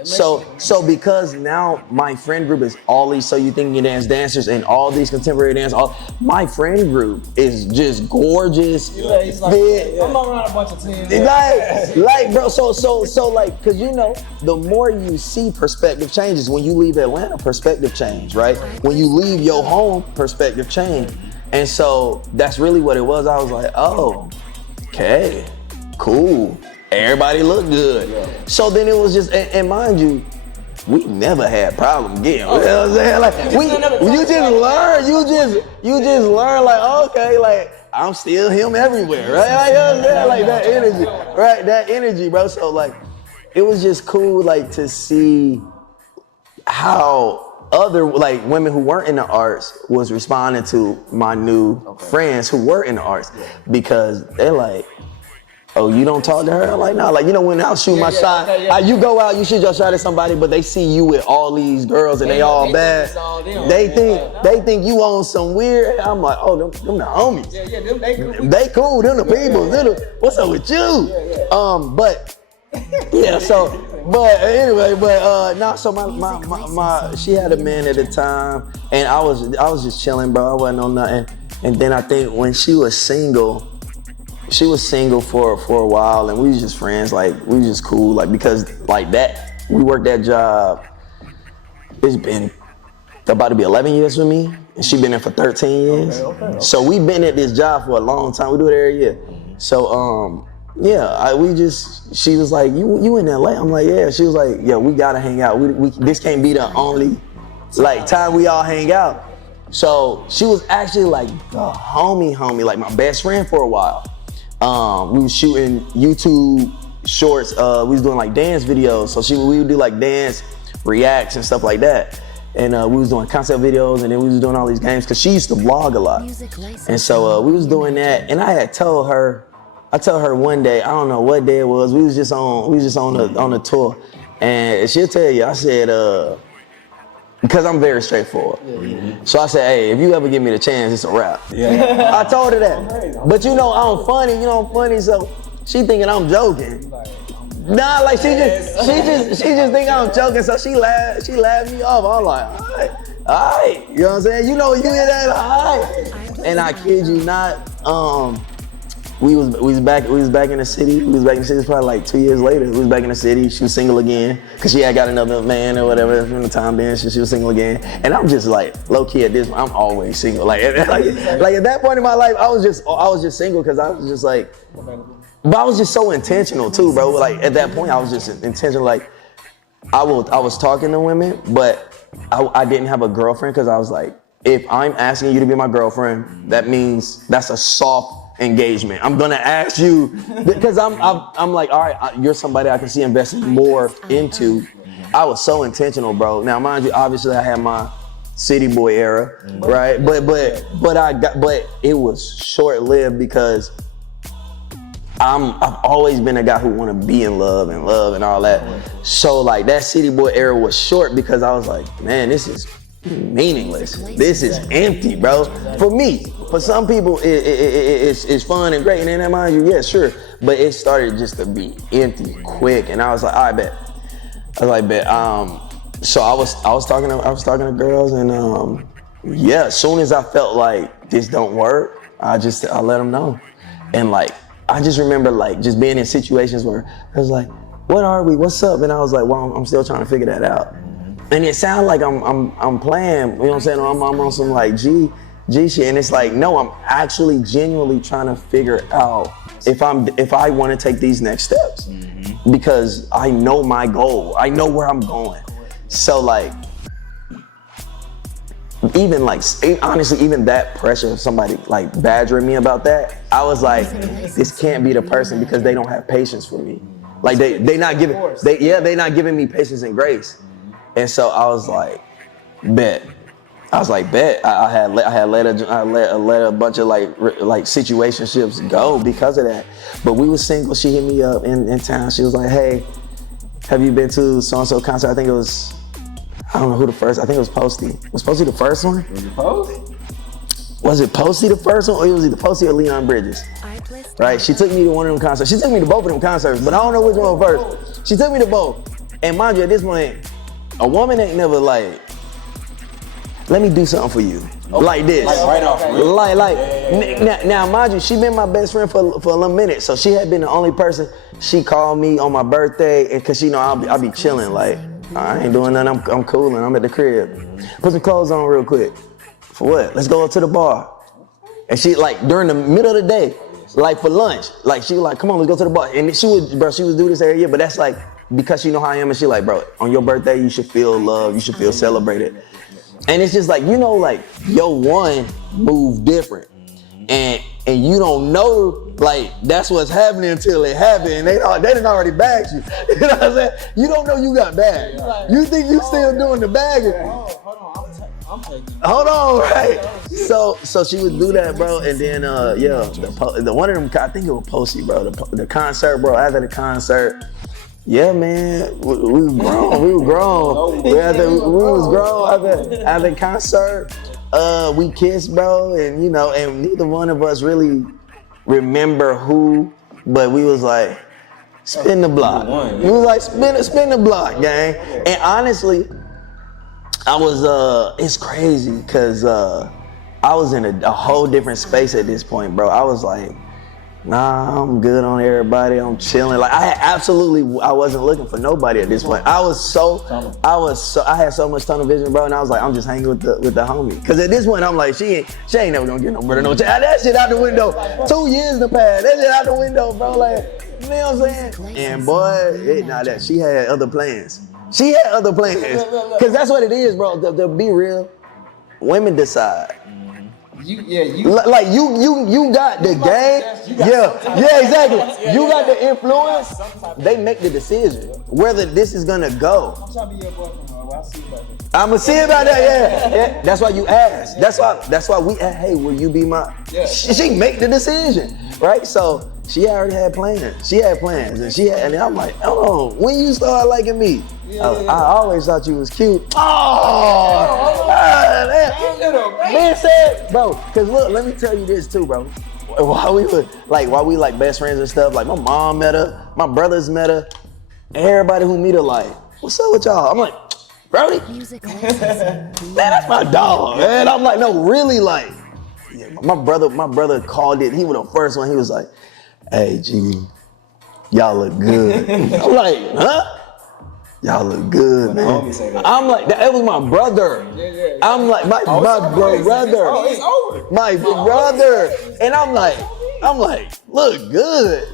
So because now my friend group is all these So You Think You Dance dancers and all these contemporary dance, my friend group is just gorgeous. Yeah, he's like, I'm around a bunch of teams. Like, bro, so like, cause you know, the more you see, perspective changes. When you leave Atlanta, perspective change, right? When you leave your home, perspective change. And so that's really what it was. I was like, oh, okay, cool. Everybody looked good. Yeah. So then it was just, and mind you, we never had problems getting. You know what I'm saying? Like you just learn like, okay, like I'm still him everywhere, right? Like, you know what I'm saying? Like that energy, right? That energy, bro. So like, it was just cool, like to see how other like women who weren't in the arts was responding to my new friends who were in the arts, because they're like, oh, you don't talk to her? Like, nah, like, you know, when I shoot my shot, you go out, you shoot your shot at somebody, but they see you with all these girls and they all bad. They think you on some weird. I'm like, oh, them the homies. They cool, them the people. What's up with you? But yeah, so, but anyway, so my she had a man at the time, and I was just chilling, bro. I wasn't on nothing. And then I think when she was single for a while, and we was just friends, like we was just cool, like because like that we worked that job. It's been about to be 11 years with me, and she been there for 13 years. Okay. So we been at this job for a long time. We do it every year. So she was like, you in LA? I'm like, yeah. She was like, yeah, we gotta hang out. This can't be the only like time we all hang out. So she was actually like the homie, like my best friend for a while. We was shooting YouTube shorts. We was doing like dance videos. So we would do like dance reacts and stuff like that. And we was doing concept videos, and then we was doing all these games because she used to vlog a lot. And so we was doing that, and I told her one day, I don't know what day it was. We was just on the tour, and she'll tell you. I said, because I'm very straightforward. So I said, hey, if you ever give me the chance, it's a wrap. Yeah. I told her that. But you know, I'm funny, so she thinking I'm joking. Nah, like she just think I'm joking, so she laughed me off. I'm like, all right, you know what I'm saying? You know, you hear that, all right. And I kid you not, we was back in the city. It's probably like 2 years later. We was back in the city. She was single again because she had got another man or whatever from the time being. So she was single again. And I'm just like low key at this. I'm always single. Like at that point in my life, I was just single because I was just like. But I was just so intentional too, bro. Like at that point, I was just intentional. Like I was talking to women, but I didn't have a girlfriend because I was like, if I'm asking you to be my girlfriend, that means that's a soft engagement. I'm gonna ask you because I'm like, all right, you're somebody I can see investing more into. I was so intentional, bro. Now, mind you, obviously I had my city boy era, right? But it was short lived because I've always been a guy who want to be in love and all that. So like that city boy era was short because I was like, man, this is meaningless. This is empty, bro. For me, for some people, it's fun and great, and then mind you, yeah, sure. But it started just to be empty quick, and I was like, I bet. So I was talking to girls, and yeah, as soon as I felt like this don't work, I let them know, and like. I just remember like just being in situations where I was like, what are we? What's up? And I was like, well, I'm still trying to figure that out. And it sounded like I'm playing, you know what I'm saying? I'm on some like G shit. And it's like, no, I'm actually genuinely trying to figure out if I want to take these next steps. Because I know my goal. I know where I'm going. So like, even like, honestly, even that pressure of somebody like badgering me about that, I was like, this can't be the person because they don't have patience for me. Like they not giving me patience and grace. And so I was like, bet. I had let a bunch of like situationships go because of that. But we were single. She hit me up in town. She was like, hey, have you been to so-and-so concert? I think it was. I don't know who the first, I think it was Posty. Was Posty the first one? Was it Post? Was it Posty the first one, or was it Posty or Leon Bridges? Right, she took me to one of them concerts. She took me to both of them concerts, but I don't know which one first. She took me to both. And mind you, at this point, a woman ain't never like, let me do something for you. Okay. Like this. Like right off. Now, mind you, she been my best friend for a little minute, so she had been the only person. She called me on my birthday, and cause she know I'll be chilling, like, I ain't doing nothing, I'm cooling, I'm at the crib. Put some clothes on real quick. For what? Let's go up to the bar. And she like, during the middle of the day, like for lunch, like she was like, come on, let's go to the bar. And she would do this every year, but that's like, because she know how I am, and she like, bro, on your birthday, you should feel love, you should feel celebrated. And it's just like, you know, like, your one move different. And you don't know, like, that's what's happening until it happened. And they done already bagged you. You know what I'm saying? You don't know you got bagged. You think you still doing the bagging. Hold on. Hold on, right? So she would do that, bro, and then the one of them, I think it was Posey, bro. The concert, bro. After the concert, yeah, man, we were grown. We were grown. We was grown after the concert. We kissed, bro, and and neither one of us really remember who, but we was like, spin the block. We was like, spin the block, gang. And honestly, I was, it's crazy, because I was in a whole different space at this point, bro. I was like, nah, I'm good on everybody. I'm chilling. Like, I wasn't looking for nobody at this point. I had so much tunnel vision, bro, and I was like, I'm just hanging with the homie. Because at this point, I'm like, she ain't never gonna get no better, no chance. That shit out the window. 2 years in the past. That shit out the window, bro. Like, you know what I'm saying? And boy, she had other plans. She had other plans. Because that's what it is, bro. To be real, women decide. You got the game. Yeah, exactly. You got the influence. They make the decision whether this is gonna go. I'm trying to be your boyfriend. I'll see about that. I'ma see about that. Yeah. That's why you ask. That's why we ask. Hey, will you be my? Yeah. She make the decision, right? So she already had plans. She had plans, and I'm like, oh, when you start liking me. I always thought you was cute. Man said, bro, cause look, let me tell you this too, bro. While we like best friends and stuff, like my mom met her, my brothers met her, everybody who meet her like, what's up with y'all? I'm like, Brody, man, that's my dog, man. I'm like, no, really, like, yeah, my brother called it. He was the first one. He was like, hey, G, y'all look good. I'm like, huh? Y'all look good, man. I'm like, that was my brother. I'm like, my brother. My brother. And I'm like, look good.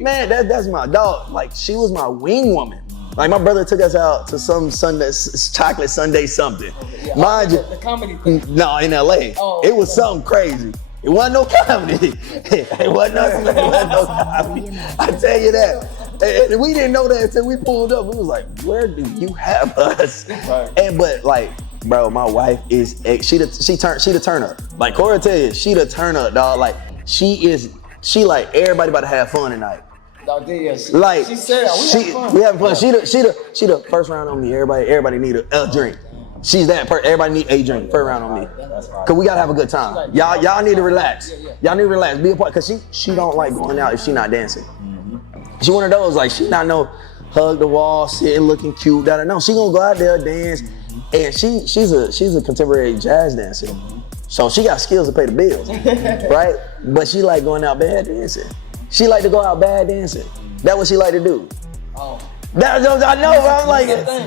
Man, that's my dog. Like, she was my wing woman. Like, my brother took us out to some chocolate Sunday something. Mind you, the comedy thing. No, in LA. It was something crazy. It wasn't no comedy. It wasn't no comedy. I tell you that. And we didn't know that until we pulled up. We was like, where do you have us? Right. But like, bro, my wife is she the turn up. Like Cora tell you, she the turn up, dog. Like she like everybody about to have fun tonight. Like she said, we having fun. She the first round on me. Everybody need a drink. She's that person. Everybody need a drink. First round on me. Cause we gotta have a good time. Y'all need to relax. Y'all need to relax. Be a part. Cause she don't like going out if she not dancing. She one of those, like, she not no hug the wall, sitting looking cute, no. She gonna go out there, dance, and she's a contemporary jazz dancer. So she got skills to pay the bills, right? But she like going out bad dancing. She like to go out bad dancing. That's what she like to do. I know, but I'm like,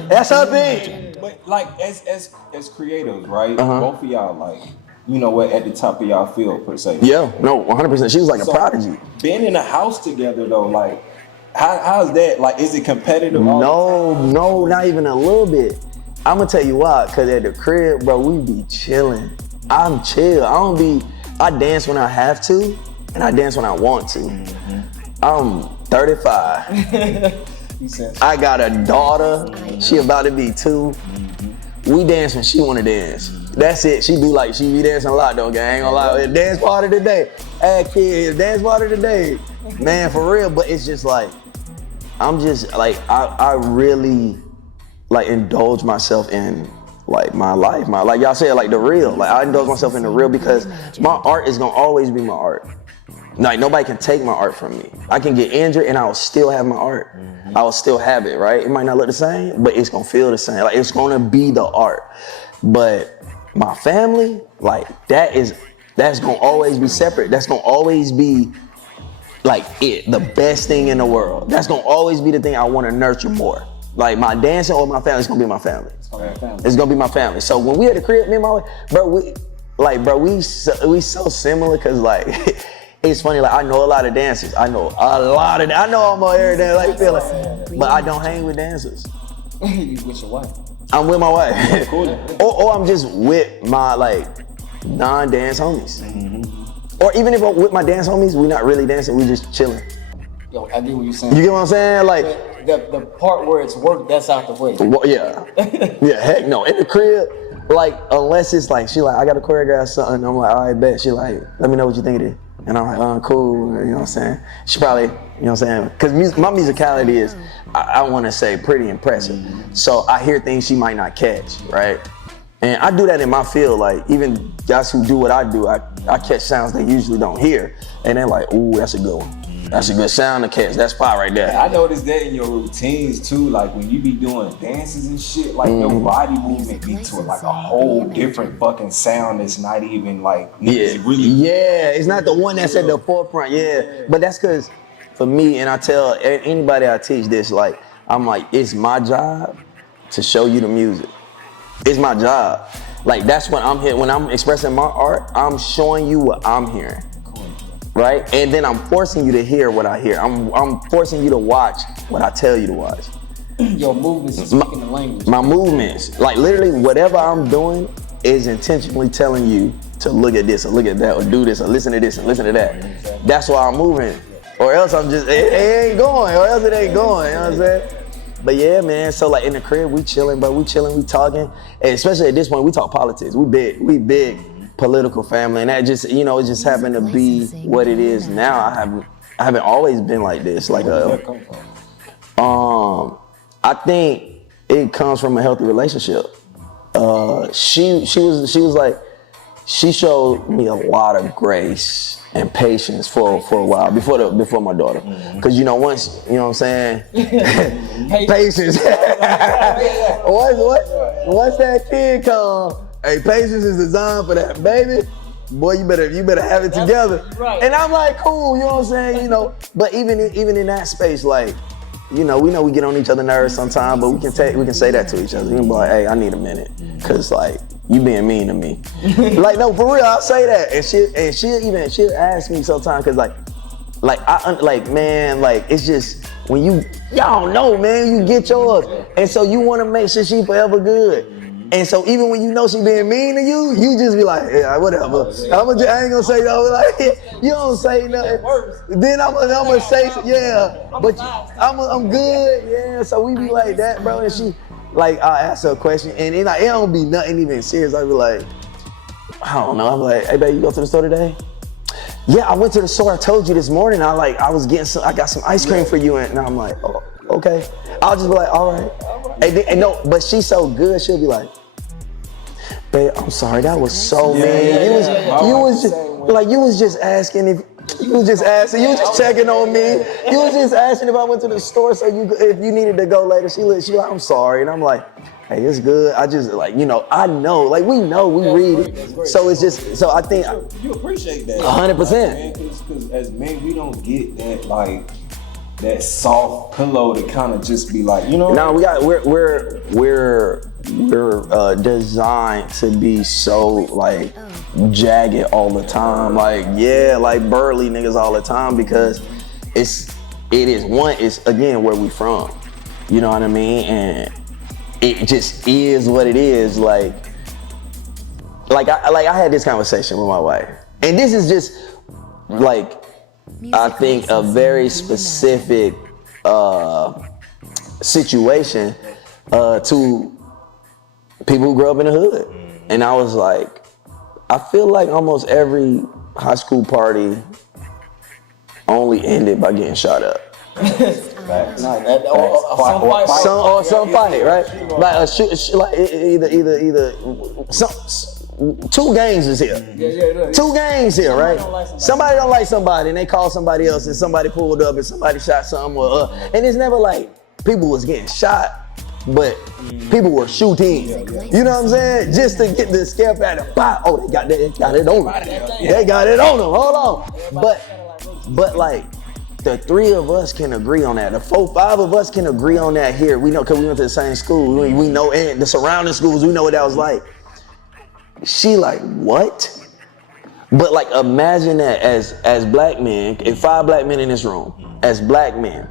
that's her thing. But like, as creatives, right? Both of y'all, like, you know what, at the top of y'all field, per se. Yeah, no, 100%. She was like a prodigy. Being in a house together, though, like, how's that? Like, is it competitive? No, not even a little bit. I'm gonna tell you why. Cause at the crib, bro, we be chilling. I'm chill. I dance when I have to, and I dance when I want to. I'm 35. I got a daughter. She about to be 2. We dance when she wanna dance. That's it. She be dancing a lot though, gang. I ain't gonna lie. Dance party today. Hey kids, dance party today. Man, for real. But it's just like, I'm just like, I really like indulge myself in like my life. Like y'all said, like the real. Like I indulge myself in the real because my art is gonna always be my art. Like nobody can take my art from me. I can get injured and I will still have my art. I will still have it, right? It might not look the same, but it's gonna feel the same. Like it's gonna be the art. But my family, like that's gonna always be separate. That's gonna always be like the best thing in the world. That's gonna always be the thing I wanna nurture more. Like my dancing or my family, it's gonna be my family. It's gonna be my family. So when we at the crib, me and my wife, bro, we so similar because like, it's funny, like I know a lot of dancers. I know almost every dance, like feeling, but I don't hang with dancers. You with your wife? I'm with my wife. or I'm just with my like non-dance homies. Or even if I'm with my dance homies, we're not really dancing, we just chilling. Yo, I get what you're saying. You get what I'm saying? Like the part where it's work, that's out the way. Well, yeah. Yeah, heck no. In the crib, like, unless it's like, she like, I gotta choreograph something, I'm like, all right, bet. She like, let me know what you think it is. And I'm like, cool, you know what I'm saying? She probably, you know what I'm saying? Because my musicality is, I wanna say, pretty impressive. So I hear things she might not catch, right? And I do that in my field, like, even guys who do what I do, I catch sounds they usually don't hear. And they're like, ooh, that's a good one. That's a good sound to catch. That's spot right there. I noticed that in your routines too, like when you be doing dances and shit, like your body movement be to like a whole different fucking sound that's not even like it's not the one that's at the forefront, But that's because for me, and I tell anybody I teach this, like, I'm like, it's my job to show you the music. It's my job. Like, that's what I'm here. When I'm expressing my art, I'm showing you what I'm hearing. Right? And then I'm forcing you to hear what I hear. I'm forcing you to watch what I tell you to watch. Your movements is speaking the language. My movements, like literally whatever I'm doing is intentionally telling you to look at this or look at that or do this or listen to this and listen to that. That's why I'm moving. Or else I'm just, it ain't going, or else it ain't going, you know what I'm saying? But yeah, man, so like in the crib, we chilling, bro. We chilling, we talking. And especially at this point, we talk politics. We big political family, and that just, you know, it just happened to be what it is now. I haven't always been like this. Like I think it comes from a healthy relationship. She was like, she showed me a lot of grace and patience for a while before my daughter, because you know, once, you know what I'm saying, patience. Once that kid come. Hey, patience is designed for that, baby. Boy, you better have it together. Right. And I'm like, cool, you know what I'm saying, you know. But even in that space, like, you know we get on each other's nerves sometimes, but we can say that to each other. We can be like, hey, I need a minute, cause like you being mean to me. Like, no, for real, I'll say that, and she'll ask me sometimes, cause like man, like it's just when y'all know, man, you get yours, and so you want to make sure she forever good. And so even when you know she being mean to you, you just be like, yeah, whatever. I ain't gonna say no, like, you don't say nothing. Then I'm gonna say, yeah, but I'm good, yeah. So we be like that, bro. And she, like, I ask her a question, and it don't be nothing even serious. I be like, I don't know. I'm like, hey, babe, you go to the store today? Yeah, I went to the store. I told you this morning. I got some ice cream for you, and I'm like, oh, okay. I'll just be like, all right. And no, but she's so good. She'll be like, babe, I'm sorry, that was so mean. You was just asking if you was just checking on me. You was just asking if I went to the store if you needed to go later. She like, I'm sorry, and I'm like, hey, it's good. I just, like, you know, I know, like, we know, we read it. So it's just, so I think you appreciate that 100%. Because as men, we don't get that, like, that soft pillow to kind of just be like, you know. No, we're designed to be so like jagged all the time, like, yeah, like burly niggas all the time, because it's again where we from, you know what I mean, and it just is what it is. Like I had this conversation with my wife, and this is just like, I think a very specific situation to people who grew up in the hood. And I was like, I feel like almost every high school party only ended by getting shot up. Some fight, right? Like either two gangs is here. Two gangs here, right? Somebody don't like somebody, and they call somebody else, and somebody pulled up, and somebody shot something, and it's never like people was getting shot, but people were shooting. You know what I'm saying? Just to get the scare factor. Oh, they got it on them. They got it on them. Hold on. But like, the three of us can agree on that. The 4-5 of us can agree on that here. We know, because we went to the same school. We know, and the surrounding schools, we know what that was like. She like, what? But like, imagine that as black men, if 5 black men in this room, as black men,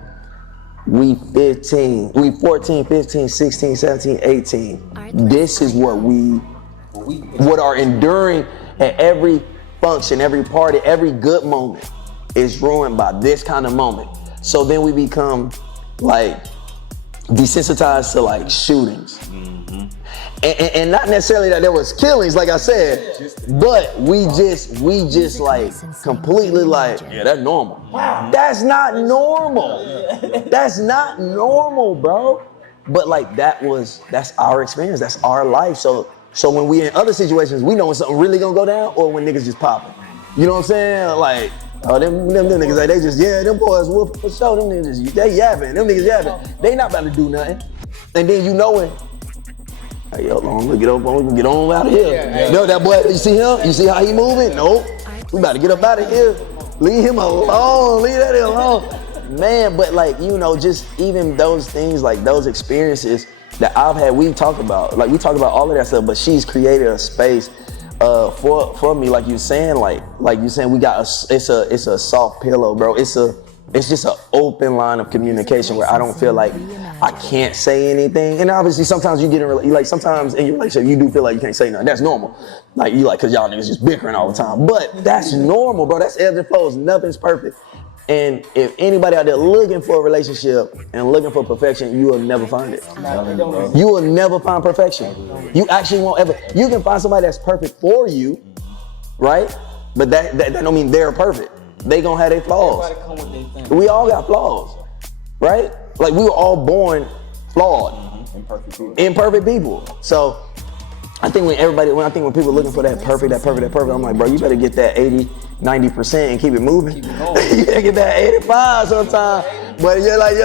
we 14, 15, 16, 17, 18. This is what are enduring at every function, every party, every good moment is ruined by this kind of moment. So then we become like desensitized to like shootings. And not necessarily that there was killings, like I said, but we just like completely like, yeah, that's normal. That's not normal. That's not normal, bro. But like that's our experience, that's our life. So when we in other situations, we know when something really gonna go down or when niggas just popping. You know what I'm saying? Like, oh, them niggas, like, they just, yeah, them boys wolf for sure. Them niggas, they yapping. Them niggas yapping. They not about to do nothing. And then you know it. Hey, yo, long, get on out of here. You know that boy, you see him? You see how he moving? Nope. We about to get up out of here. Leave him alone. Leave that alone. Man, but like, you know, just even those things, like those experiences that I've had, we talk about all of that stuff, but she's created a space for me, like you saying, like you saying, we got it's a soft pillow, bro. It's just an open line of communication where I don't feel like I can't say anything. And obviously sometimes you get like sometimes in your relationship you do feel like you can't say nothing. That's normal. Like you like, cause y'all niggas just bickering all the time. But that's normal, bro. That's ebbs and flows. Nothing's perfect. And if anybody out there looking for a relationship and looking for perfection, you will never find it. You will never find perfection. You actually won't ever. You can find somebody that's perfect for you, right? But that don't mean they're perfect. They gonna have their flaws. We all got flaws, right? Like we were all born flawed, imperfect people. So I think when people are looking for that perfect, I'm like, bro, you better get that 80-90% and keep it moving. You better get that 85 sometimes. But you're like,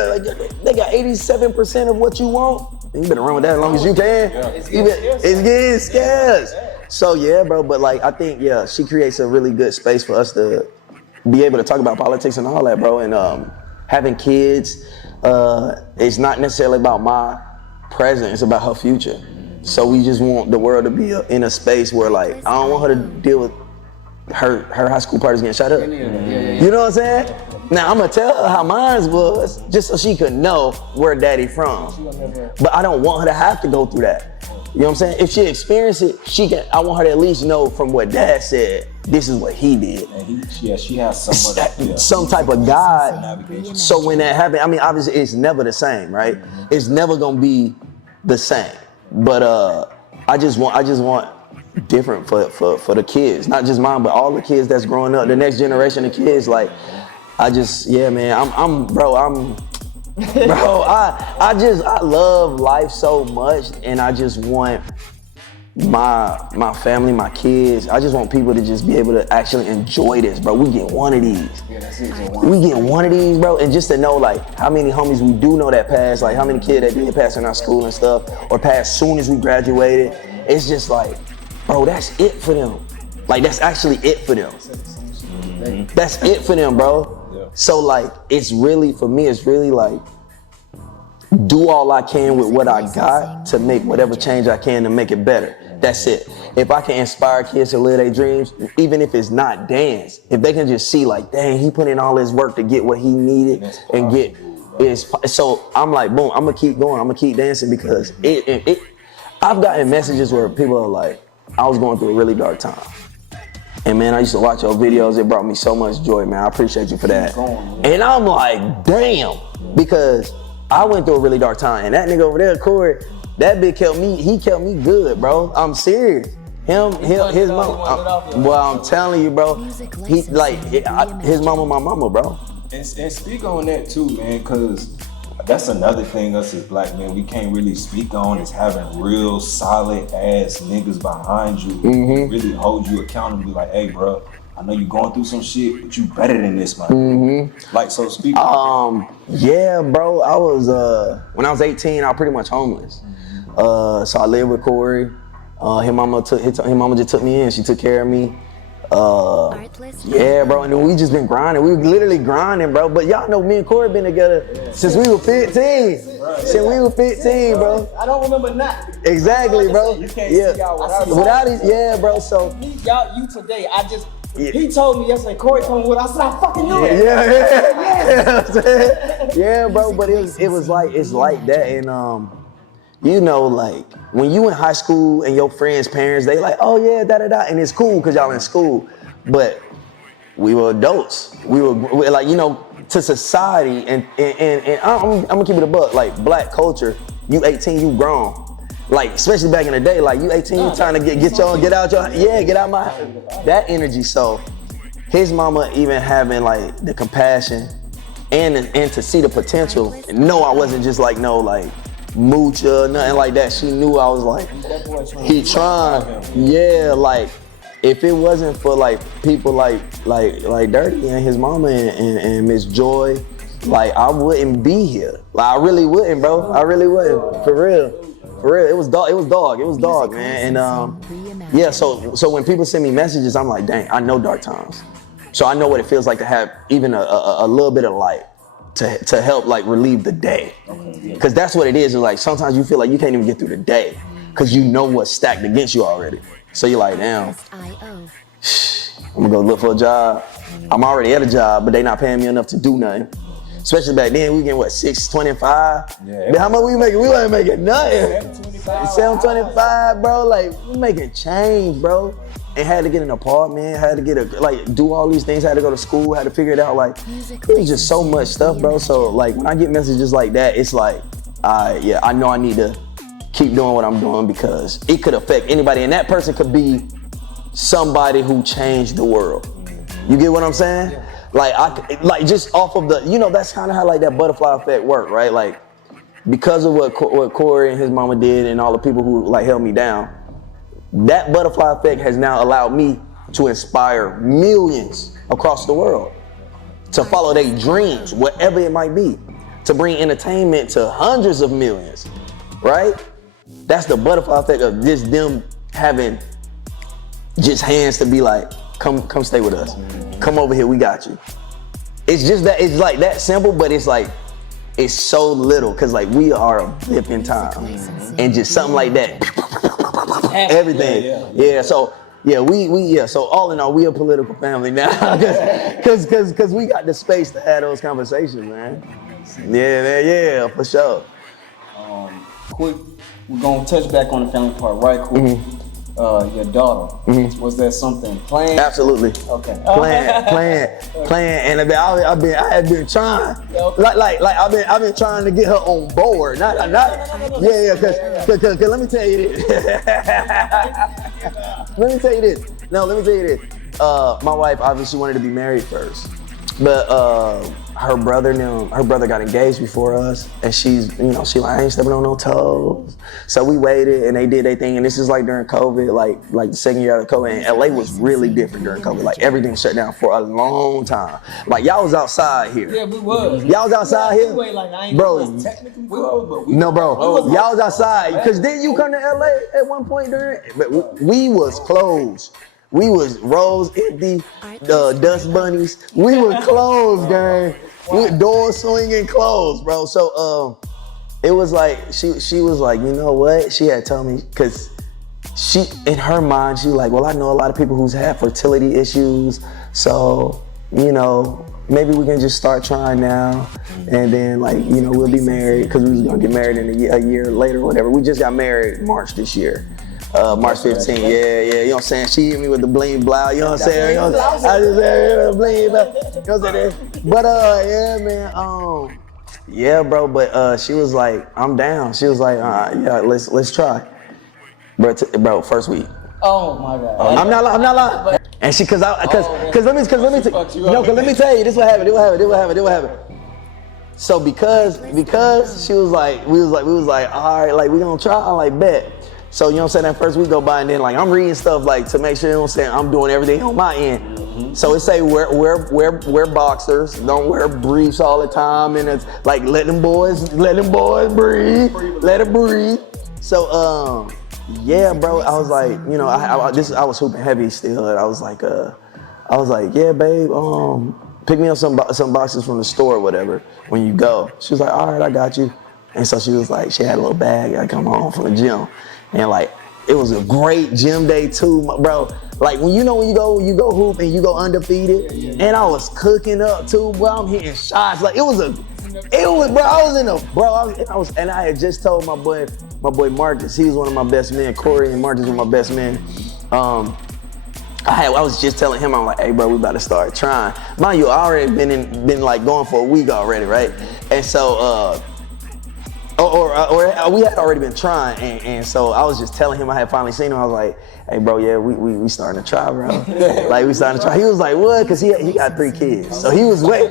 they got 87% of what you want. You better run with that as long as you can. It's getting scarce. So yeah, bro. But like, I think she creates a really good space for us to be able to talk about politics and all that, bro. And having kids, it's not necessarily about my present, it's about her future. So we just want the world to be in a space where like, I don't want her to deal with her high school parties getting shot up. You know what I'm saying? Now I'm gonna tell her how mine was, just so she could know where daddy from. But I don't want her to have to go through that. You know what I'm saying? If she experienced it, I want her to at least know from what dad said, this is what he did. And she has some type of guide. So when that happens, I mean, obviously it's never the same, right? It's never gonna be the same. But I just want different for the kids, not just mine, but all the kids that's growing up, the next generation of kids. Like, I love life so much, and I just want my family, my kids, I just want people to just be able to actually enjoy this, bro. We get one of these. We get one of these, bro, and just to know like how many homies we do know that passed, like how many kids that did pass in our school and stuff, or passed soon as we graduated. It's just like, bro, that's it for them. Like, that's actually it for them. That's it for them, bro. So like, it's really, for me, it's really like, do all I can with what I got to make whatever change I can to make it better. That's it. If I can inspire kids to live their dreams, even if it's not dance, if they can just see like, dang, he put in all his work to get what he needed and get is. So I'm like, boom, I'm gonna keep going. I'm gonna keep dancing because I've gotten messages where people are like, I was going through a really dark time. And man, I used to watch your videos. It brought me so much joy, man. I appreciate you for that. And I'm like, damn, because I went through a really dark time. And that nigga over there, Corey, that bitch kept me good, bro. I'm serious. His mama. Well, I'm telling you, bro. His mama, my mama, bro. And speak on that too, man, because that's another thing us as black men, we can't really speak on, is having real solid ass niggas behind you, really hold you accountable, like, hey, bro, I know you going through some shit, but you better than this, man. Like, so speak. Yeah, bro. I was when I was 18, I was pretty much homeless. So I lived with Corey. His mama just took me in. She took care of me. Yeah, bro. And then we just been grinding. We were literally grinding, bro. But y'all know me and Corey been together since we were 15. Since we were 15, bro. I don't remember not. Exactly, bro. You can't see y'all without it. Yeah, bro. So you today, he told me yesterday, Corey told me what I said, I fucking knew it. Yeah, bro, but it was like, it's like that. And you know, like when you in high school and your friends' parents, they like, oh yeah, da-da-da, and it's cool because y'all in school. But we were adults. We were like, you know, to society, and I'm gonna keep it a buck, like black culture, you 18, you grown. Like, especially back in the day, like you 18, you trying to get out my that energy. So his mama even having like the compassion and to see the potential. No, I wasn't just like moocher, nothing like that. She knew I was like, he trying. Yeah, like if it wasn't for like people like Dirty and his mama and Miss Joy, like I wouldn't be here. Like I really wouldn't, bro. I really wouldn't. For real. It was dog, man. And yeah, so when people send me messages, I'm like, dang, I know dark times. So I know what it feels like to have even a little bit of light to help like relieve the day. Cause that's what it is. It's like sometimes you feel like you can't even get through the day cause you know what's stacked against you already. So you're like, damn, I'm gonna go look for a job. I'm already at a job, but they not paying me enough to do nothing. Especially back then, we getting what, $625? Yeah. How much we making? We wasn't making nothing. $725, bro. Like we making change, bro. And had to get an apartment, had to get do all these things, had to go to school, had to figure it out. Like, there's just so much stuff, bro. So like when I get messages like that, it's like, I know I need to keep doing what I'm doing because it could affect anybody, and that person could be somebody who changed the world. You get what I'm saying? Yeah. Like just off of the, that's kind of how like that butterfly effect work, right? Like because of what Corey and his mama did and all the people who like held me down, that butterfly effect has now allowed me to inspire millions across the world to follow their dreams, whatever it might be, to bring entertainment to hundreds of millions, right? That's the butterfly effect of just them having just hands to be like, come stay with us. Come over here, we got you. It's just that, it's like that simple, but it's like, it's so little, cause like we are a blip in time. And just something like that, everything. Yeah, so so all in all, we a political family now. cause we got the space to have those conversations, man. Yeah, for sure. Quick, we're gonna touch back on the family part right quick. Your daughter, was that something planned? Absolutely. Okay. Planned, and I had been trying, I've been trying to get her on board. Not. Cause let me tell you this. Let me tell you this. My wife obviously wanted to be married first, but her brother got engaged before us, and she's like, I ain't stepping on no toes. So we waited, and they did their thing, and this is like during COVID, like the second year of COVID, and LA was really different during COVID. Like everything shut down for a long time. Like y'all was outside here. Yeah, we was. Y'all was outside here, bro. Technically closed, but No, bro. Y'all was outside, cause didn't you come to LA at one point during? But we was closed. We was Rose empty, Dust Bunnies. We were closed, gang. We doors swinging closed, bro. So it was like she was like, you know what? She had told me, cause she in her mind she was like, well, I know a lot of people who's had fertility issues, so maybe we can just start trying now, and then we'll be married, cause we was gonna get married in a year later or whatever. We just got married March this year. March 15th, yeah, you know what I'm saying? She hit me with the bling blow, you know what I'm saying? I just said bling blow, you know what I'm saying? But yeah, man, yeah, bro, but she was like, I'm down. She was like, yeah, let's try. Bro, first week. Oh my God. I'm not lying. And she, cause let me tell you, this what happened. So because she was like, we was like, all right, like we gonna try, I'm like, bet. So, you know what I'm saying, that first week go by, and then like I'm reading stuff like to make sure, you know what I'm saying, I'm doing everything on my end. So it say wear boxers, don't wear briefs all the time, and it's like let them boys breathe, let it breathe. So yeah, bro, I was like, I was hooping heavy still, and I was like, yeah, babe, pick me up some boxes from the store or whatever when you go. She was like, all right, I got you. And so she was like, she had a little bag, I come home from the gym. And like, it was a great gym day too, bro. Like when you go hoop and you go undefeated, and I was cooking up too, bro. I'm hitting shots. Like I had just told my boy Marcus, he was one of my best men. Corey and Marcus were my best men. I was just telling him, I'm like, hey bro, we about to start trying. Mind you, I already been like going for a week already, right? And so or we had already been trying, and so I was just telling him I had finally seen him. I was like, hey bro, yeah, we starting to try, bro. Like we starting to try. He was like, what? Cause he got 3 kids, so he was bro.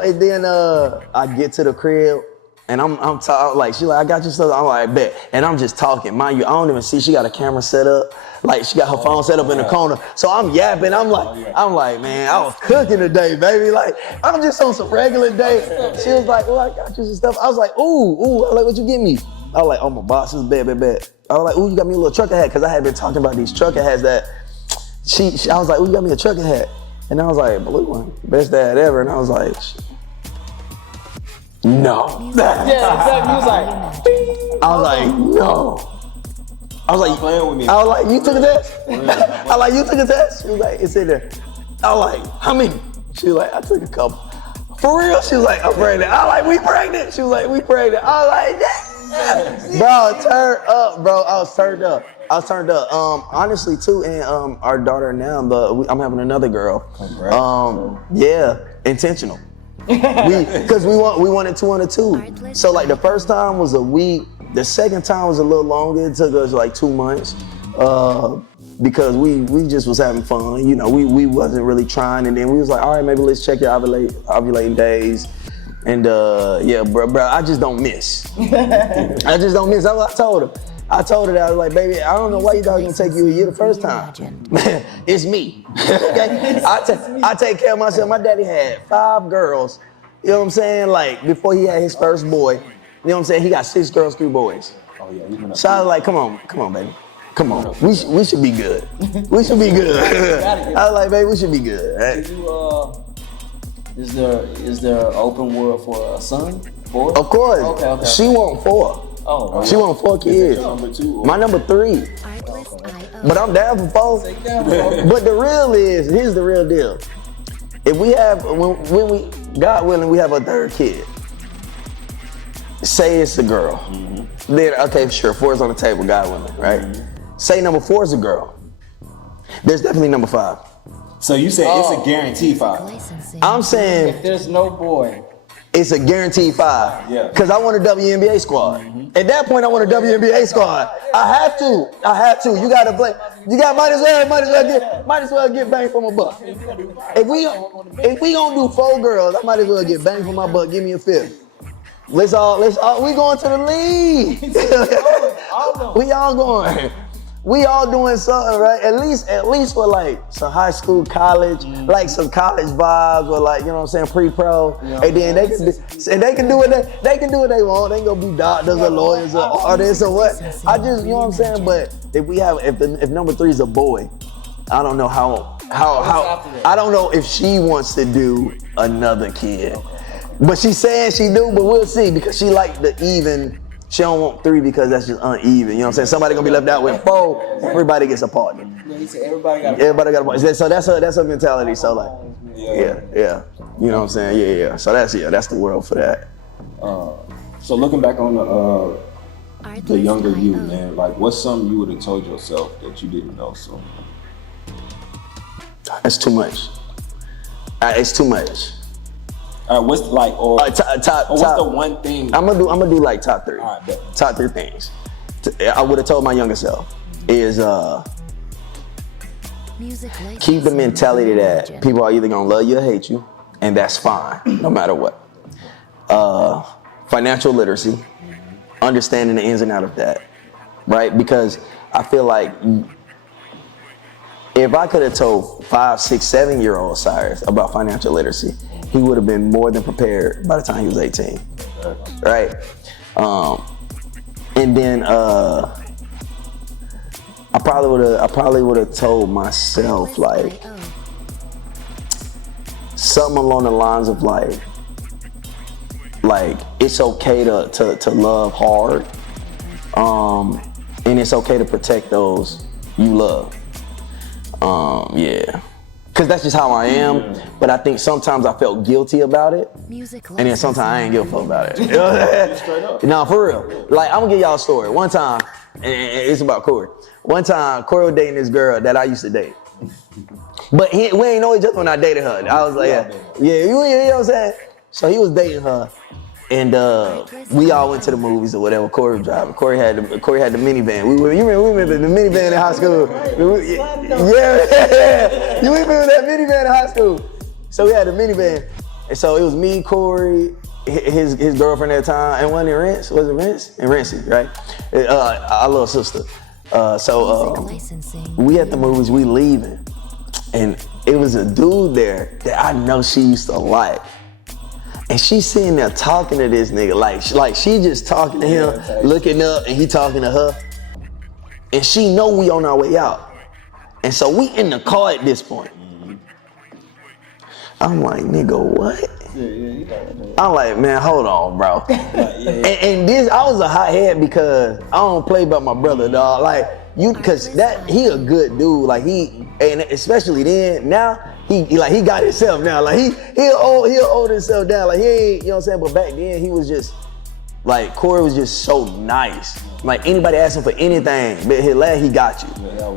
And then I get to the crib. And I'm talking, like, she like, I got you stuff. I'm like, bet. And I'm just talking. Mind you, I don't even see, she got a camera set up. Like, she got her phone set up in the corner. So I'm yapping. I'm like, man, I was cooking today, baby. Like, I'm just on some regular day. She was like, well, I got you some stuff. I was like, ooh. I was like, what you get me? I was like, oh, my boxes, bet. I was like, ooh, you got me a little trucker hat. Cause I had been talking about these trucker hats that I was like, ooh, you got me a trucker hat. And I was like, blue one, best dad ever. And I was like, no. Yeah, exactly. He was like, I was like, no. I was like, playing with me. I was like, you took a test? I was like, you took a test? She was like, it's in there. I was like, how many? She was like, I took a couple. For real? She was like, I'm pregnant. I was like, we pregnant? She was like, we pregnant. I was like, yeah. Bro, turned up, bro. I was turned up. Honestly, too, and our daughter now, I'm having another girl. Congrats. Yeah, intentional. Because we wanted 2 on the 2. So like the first time was a week. The second time was a little longer. It took us like 2 months because we just was having fun. You know, we wasn't really trying, and then we was like, all right, maybe let's check your ovulating days. And yeah, bro, I just don't miss. I just don't miss. That's what I told her. I told her that I was like, baby, I don't know why you thought it was gonna take you a year the first time. It's me. Okay? I take care of myself. My daddy had 5 girls. You know what I'm saying? Like before he had his first boy. You know what I'm saying? He got 6 girls, 3 boys. Oh yeah. So I was like, come on, baby. Come on. We should be good. We should be good. I was like, baby, we should be good. Right? Is there an open world for a son? Boy? Of course. Okay. She want 4. Oh, she want 4 kids. Number 2. My number 3. But I'm down for 4. But here's the real deal. If we have, when we, God willing, we have a 3rd kid. Say it's a girl. Mm-hmm. Then, okay, sure, 4 is on the table, God willing, right? Mm-hmm. Say number 4 is a girl. There's definitely number 5. So you say it's a guaranteed 5. I'm saying if there's no boy, it's a guaranteed 5. Yeah. Because I want a WNBA squad. Mm-hmm. At that point, I want a WNBA squad. I have to. You gotta play. Might as well get bang for my buck. If we gonna do 4 girls, I might as well get bang for my buck. Give me a 5th. We going to the league. We all going. We all doing something, right? At least for like some high school, college, like some college vibes, or like, you know what I'm saying, pre-pro. And then they can do what they want. They ain't gonna be doctors or lawyers or artists or what. I just, you know what I'm saying. But if number 3 is a boy, I don't know how I don't know if she wants to do another kid. But she's saying she do, but we'll see, because she like the even. She don't want 3 because that's just uneven. You know what I'm saying? Somebody gonna be left out with 4. Everybody gets a partner. Yeah, he said everybody got a partner. So that's a mentality. So like, yeah. You know what I'm saying? Yeah. So that's the world for that. So looking back on the younger you, man, like what's something you would have told yourself that you didn't know? So that's too much. It's too much. What's like, or what's the one thing? I'm gonna do like top 3. All right, top 3 things. I would have told my younger self is keep the mentality that people are either gonna love you or hate you, and that's fine, no matter what. Financial literacy, understanding the ins and outs of that, right? Because I feel like if I could have told 5, 6, 7-year-old Cyrus about financial literacy, he would have been more than prepared by the time he was 18, right? And then I probably would have told myself like something along the lines of like it's okay to love hard, and it's okay to protect those you love. Yeah. Cause that's just how I am, but I think sometimes I felt guilty about it, and then sometimes I ain't give a fuck about it. You know what I'm saying? No, for real. Like, I'm gonna give y'all a story. One time, and it's about Corey. One time, Corey was dating this girl that I used to date. But we ain't know each other when I dated her. I was like, yeah, you know what I'm saying? So he was dating her, And we all went to the movies or whatever. Corey was driving. Corey had the minivan. We remember the minivan in high school? Yeah. You remember that minivan in high school? So we had the minivan. And so it was me, Corey, his girlfriend at the time, and wasn't it Rance? Was it Rance? And Rancy, right? Our little sister. We at the movies, we leaving. And it was a dude there that I know she used to like. And she's sitting there talking to this nigga, like she just talking to him, looking up, and he talking to her. And she know we on our way out. And so we in the car at this point. I'm like, nigga, what? I'm like, man, hold on, bro. And this, I was a hothead because I don't play about my brother, dog. Like, cause he a good dude. Like and especially then, now, he got himself now. Like he'll hold himself down. Like he ain't, you know what I'm saying? But back then he was just, like, Corey was just so nice. Like anybody asking for anything, but he got you.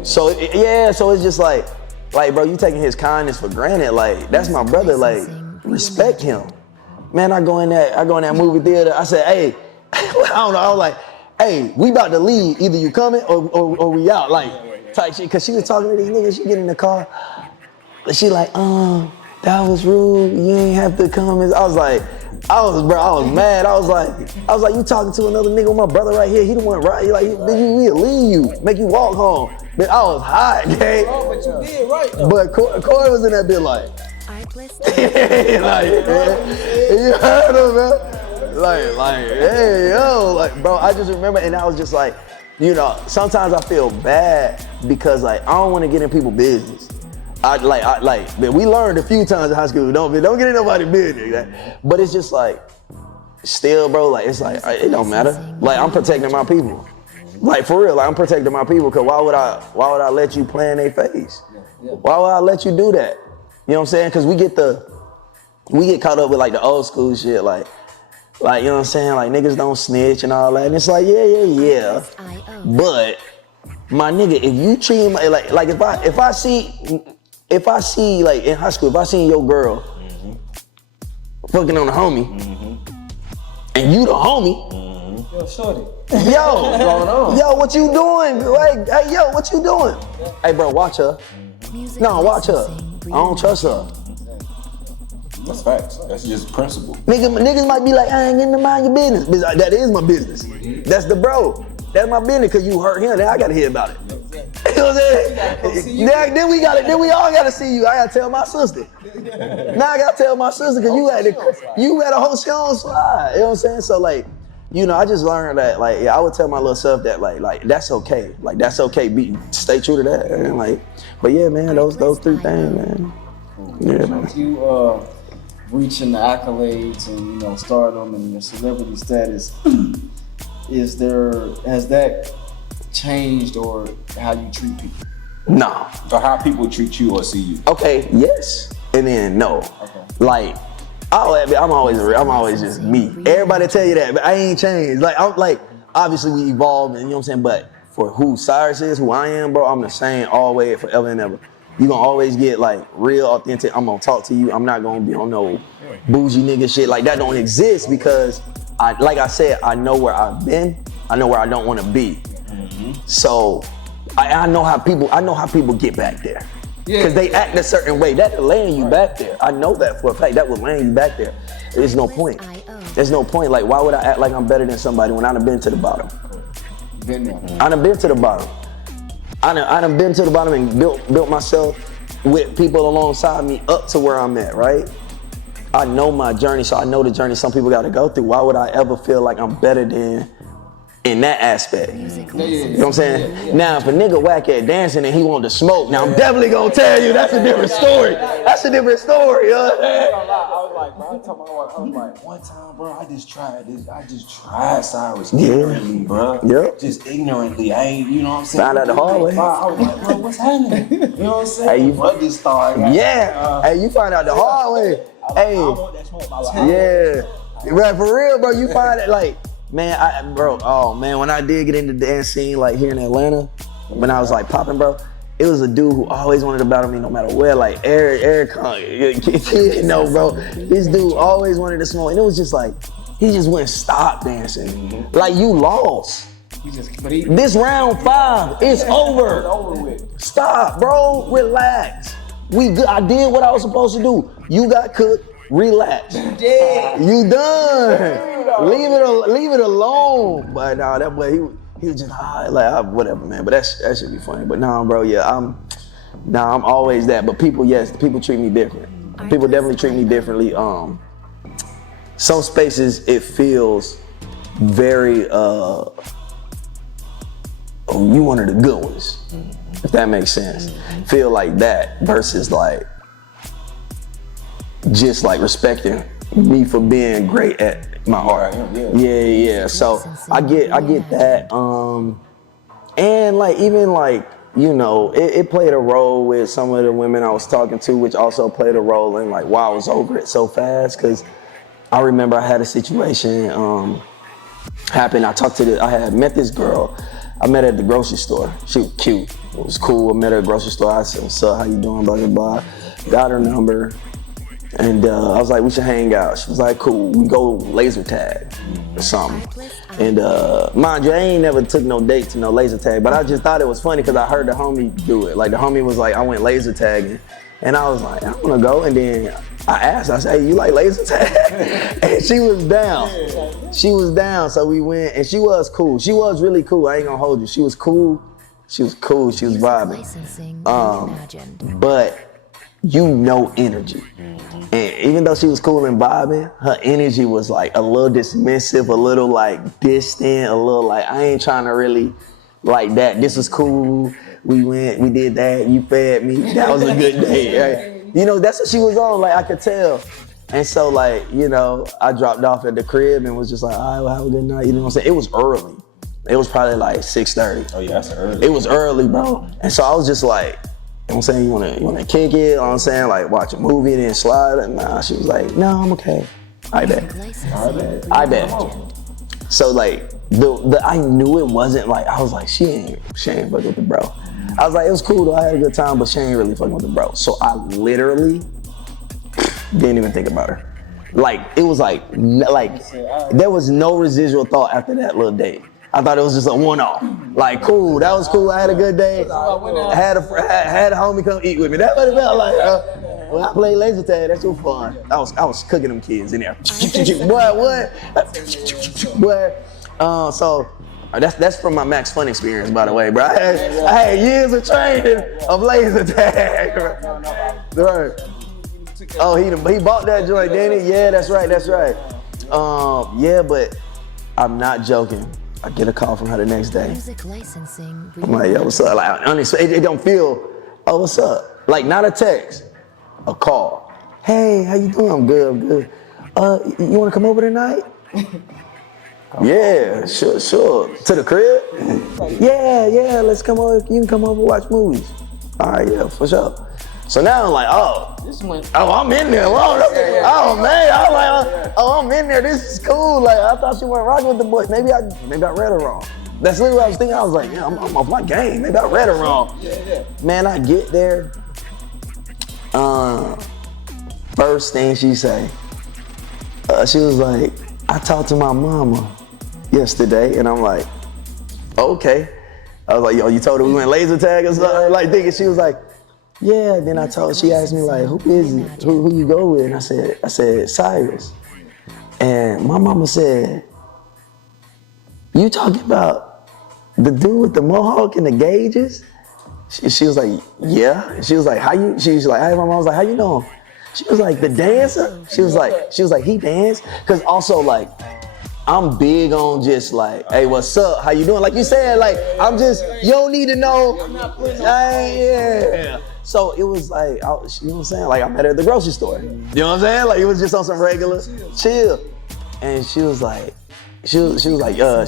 So it's just like, bro, you taking his kindness for granted. Like, that's my brother. Like, respect him. Man, I go in that movie theater. I said, hey, I don't know. I was like, hey, we about to leave. Either you coming or we out. Like, type shit. Cause she was talking to this nigga. She get in the car. She like, that was rude. You ain't have to come. I was mad. I was like, you talking to another nigga with my brother right here. He the one right. We'll leave you, make you walk home. But I was hot, gang. Oh, but you did right though. But Corey was in that bit like, you heard him, man. Like, hey, yo, like, bro. I just remember, and I was just like, you know, sometimes I feel bad because like I don't want to get in people's business. But we learned a few times in high school, don't get in nobody's business. But it's just like, still, bro, like, it's like, it don't matter. Like, I'm protecting my people. Like, for real, like, I'm protecting my people, because why would I let you play in their face? Why would I let you do that? You know what I'm saying? Because we get caught up with, like, the old school shit, like, you know what I'm saying? Like, niggas don't snitch and all that. And it's like, yeah. But, my nigga, if you treat me, like, if I see, like, in high school, if I seen your girl fucking on a homie, and you the homie, yo, shorty. Yo, what you doing? Like, hey, yo, what you doing? Hey, bro, watch her. No, watch her. I don't trust her. That's facts. That's just principle. Niggas might be like, I ain't getting to mind your business. But that is my business. That's the bro. That's my business, because you hurt him, then I gotta hear about it. You know what I'm saying? Then we all gotta see you. I gotta tell my sister. Now I gotta tell my sister, because you had a whole show on slide. You know what I'm saying? So, like, you know, I just learned that, like, I would tell my little self that, like that's okay. Like, that's okay. Stay true to that. And like, but yeah, man, those three things, man. Yeah, man. You reaching the accolades and, you know, stardom and your celebrity status, has that changed or how you treat people? No. Or how people treat you or see you? Okay, yes, and then no. Okay. Like, I'm always just me. Everybody tell you that, but I ain't changed. Like, obviously we evolved, and you know what I'm saying, but for who Cyrus is, who I am, bro, I'm the same always, forever and ever. You gonna always get, like, real, authentic. I'm gonna talk to you. I'm not gonna be on no bougie nigga shit. Like, that don't exist, because like I said, I know where I've been. I know where I don't want to be. So I know how people get back there. Because they act a certain way. That laying you back there. I know that for a fact. That was laying you back there. There's no point. There's no point. Like, why would I act like I'm better than somebody when I done been to the bottom? I done been to the bottom. I done been to the bottom and built myself with people alongside me up to where I'm at, right? I know my journey, so I know the journey some people gotta go through. Why would I ever feel like I'm better than in that aspect? You know what I'm saying? Now, if a nigga whack at dancing and he want to smoke, now I'm definitely gonna tell you that's a different story. That's a different story, I was like, bro, I told my wife, I was like, one time, bro, I just tried Cyrus ignorantly, bro. Yep. Just ignorantly. I ain't, you know what I'm saying? Found out the hard way. I was like, bro, what's happening? You know what I'm saying? Hey, What just started? Hey, you find out the hard way. Hey, I want that smoke in my life. yeah. Right, for real, bro, you find it, like, man, when I did get into the dance scene, like, here in Atlanta, when I was, like, popping, bro, it was a dude who always wanted to battle me no matter where, like, Eric, you know, bro, this dude always wanted to smoke, and it was just like, He just went stop dancing. Like you lost. But he This round 5, it's over. it's over with. Stop, bro. Relax. I did what I was supposed to do. You got cooked. Relax. Yeah. You done. Leave it alone. But nah, that boy, he was just whatever, man. But that should be funny. But nah, bro, yeah, I'm always that. But people treat me different. People definitely treat me differently. Some spaces it feels very you one of the good ones, if that makes sense. Feel like that versus like just like respecting me for being great at my art. Yeah. So I get that. And like even like, you know, it played a role with some of the women I was talking to, which also played a role in like why I was over it so fast. Cause I remember I had a situation happen. I had met this girl. I met her at the grocery store. She was cute. It was cool. I met her at the grocery store. I said, what's up? How you doing? Blah, blah, blah. Got her number. And I was like, we should hang out. She was like, cool. We go laser tag or something. And mind you, I ain't never took no date to no laser tag, but I just thought it was funny because I heard the homie do it. Like the homie was like, I went laser tagging. And I was like, I want to go. And then I asked, I said, hey, you like laser tag? And she was down. She was down, so we went, and she was cool. She was really cool, I ain't gonna hold you. She was cool, she was vibing. But you know energy. And even though she was cool and vibing, her energy was like a little dismissive, a little like distant, a little like, I ain't trying to really like that. This was cool, we went, we did that, you fed me, that was a good day, right? You know, that's what she was on, like I could tell. And so like, you know, I dropped off at the crib and was just like, all right, well, have a good night, you know what I'm saying? It was early. It was probably like 6:30. Oh yeah, that's early. It was early, bro. And so I was just like, you know what I'm saying, you wanna kick it, you know what I'm saying, like watch a movie and then slide? And nah, she was like, no, I'm okay. I bet. So like, I knew it wasn't like, I was like, she ain't fucking with the bro. I was like, it was cool though, I had a good time, but she ain't really fucking with the bro. So I literally didn't even think about her. Like, it was like there was no residual thought after that little date. I thought it was just a one-off. Like, cool, that was cool, I had a good day. I had a homie come eat with me. That's what it felt like. When I played laser tag, that's so fun. I was cooking them kids in there. What? So that's from my Max Fun experience, by the way, bro. I had years of training of laser tag. Right. Oh, he bought that joint, didn't he? Yeah, that's right. Yeah, but I'm not joking. I get a call from her the next day. I'm like, yo, what's up? Like, honestly, it don't feel, oh, what's up? Like, not a text, a call. Hey, how you doing? I'm good. You wanna come over tonight? Yeah, sure. To the crib? Yeah, let's come over. You can come over, watch movies. All right, yeah, for sure. So now I'm like, I'm in there. Oh man, I'm like, I'm in there. This is cool. Like I thought she wasn't rocking with the boys. Maybe I read her wrong. That's literally what I was thinking. I was like, yeah, I'm off my game. Maybe I read her wrong. Yeah. Man, I get there. First thing she say, she was like, I talked to my mama yesterday, and I'm like, okay. I was like, yo, you told her we went laser tag or something? Like thinking she was like, yeah, then she asked me like, who is it? Who you go with? And I said, Cyrus. And my mama said, you talking about the dude with the mohawk and the gauges? She was like, yeah. She was like, she was like, hey, my mom was like, how you know him? She was like, the dancer? She was like, he danced? Cause also like, I'm big on just like, hey, what's up? How you doing? Like you said, like, I'm just, you don't need to know. Yeah. So it was like, you know what I'm saying? Like I met her at the grocery store. You know what I'm saying? Like it was just on some regular chill. And she was like, yeah,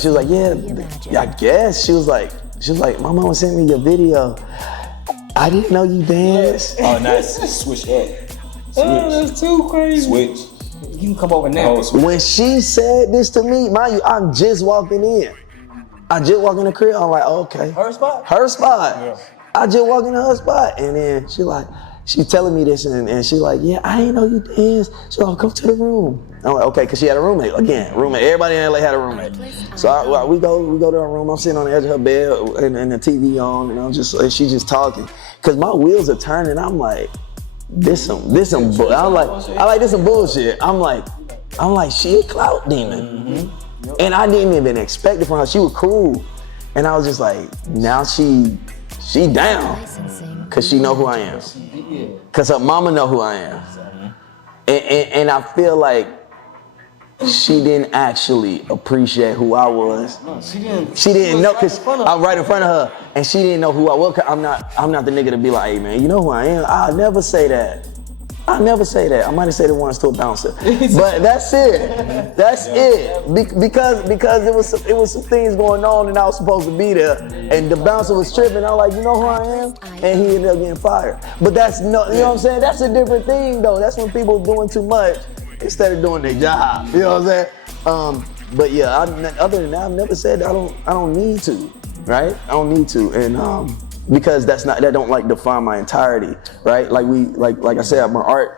I guess. She was like, my mama sent me your video. I didn't know you danced. Oh, nice. Switch up. Oh, that's too crazy. Switch. You can come over now. When she said this to me, mind you, I'm just walking in. I just walked in the crib, I'm like, okay. Her spot? Her spot. Yeah. I just walked into her spot, and then she like, she's telling me this, and she's like, yeah, I ain't know you dance. She's like, come to the room. I'm like, okay, because she had a roommate. Again, roommate. Everybody in LA had a roommate. So we go to her room. I'm sitting on the edge of her bed and the TV on, and she's just talking. Because my wheels are turning. I'm like, this some I'm like this some bullshit. I'm like, she a clout demon. And I didn't even expect it from her. She was cool. And I was just like, now she down. Cause she know who I am. Cause her mama know who I am. And I feel like she didn't actually appreciate who I was. No, she didn't. She didn't know, cause I'm right in front of her, and she didn't know who I was. Cause I'm not the nigga to be like, hey man, you know who I am? I'll never say that. I might have said it once to a bouncer, but that's it. That's it. Because it was some things going on, and I was supposed to be there, and the bouncer was tripping. I was like, you know who I am? And he ended up getting fired. But that's no, you know what I'm saying? That's a different thing though. That's when people doing too much instead of doing their job. You know what I'm saying? But yeah, other than that, I've never said I don't need to, right? I don't need to, and because that don't like define my entirety, right? Like I said, my art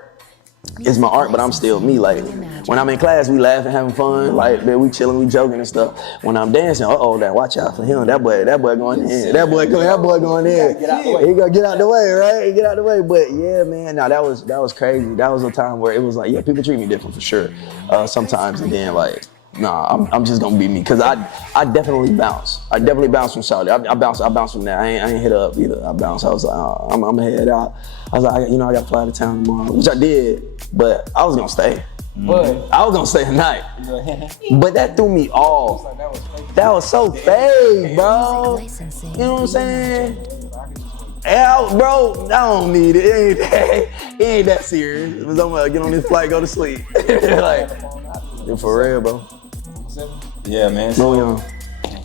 is my art, but I'm still me. Like when I'm in class, we laughing, having fun, like we chilling, we joking and stuff. When I'm dancing, that watch out for him. That boy going in. That boy going in. He gonna get out the way, right? He get out the way. But yeah, man, that was crazy. That was a time where it was like, yeah, people treat me different for sure. Sometimes, and then like, nah, I'm just gonna be me, cause I definitely bounce. I definitely bounce from Saudi. I bounce from that. I ain't hit up either. I bounce. I was like, I'm gonna head out. I was like, I gotta fly to town tomorrow, which I did, but I was gonna stay. But I was gonna stay the night. But that threw me off. That was so fake, bro. You know what I'm saying? Yeah, bro, I don't need it. It ain't that serious. I'm gonna get on this flight, go to sleep. Like, for real, bro. Yeah, man. So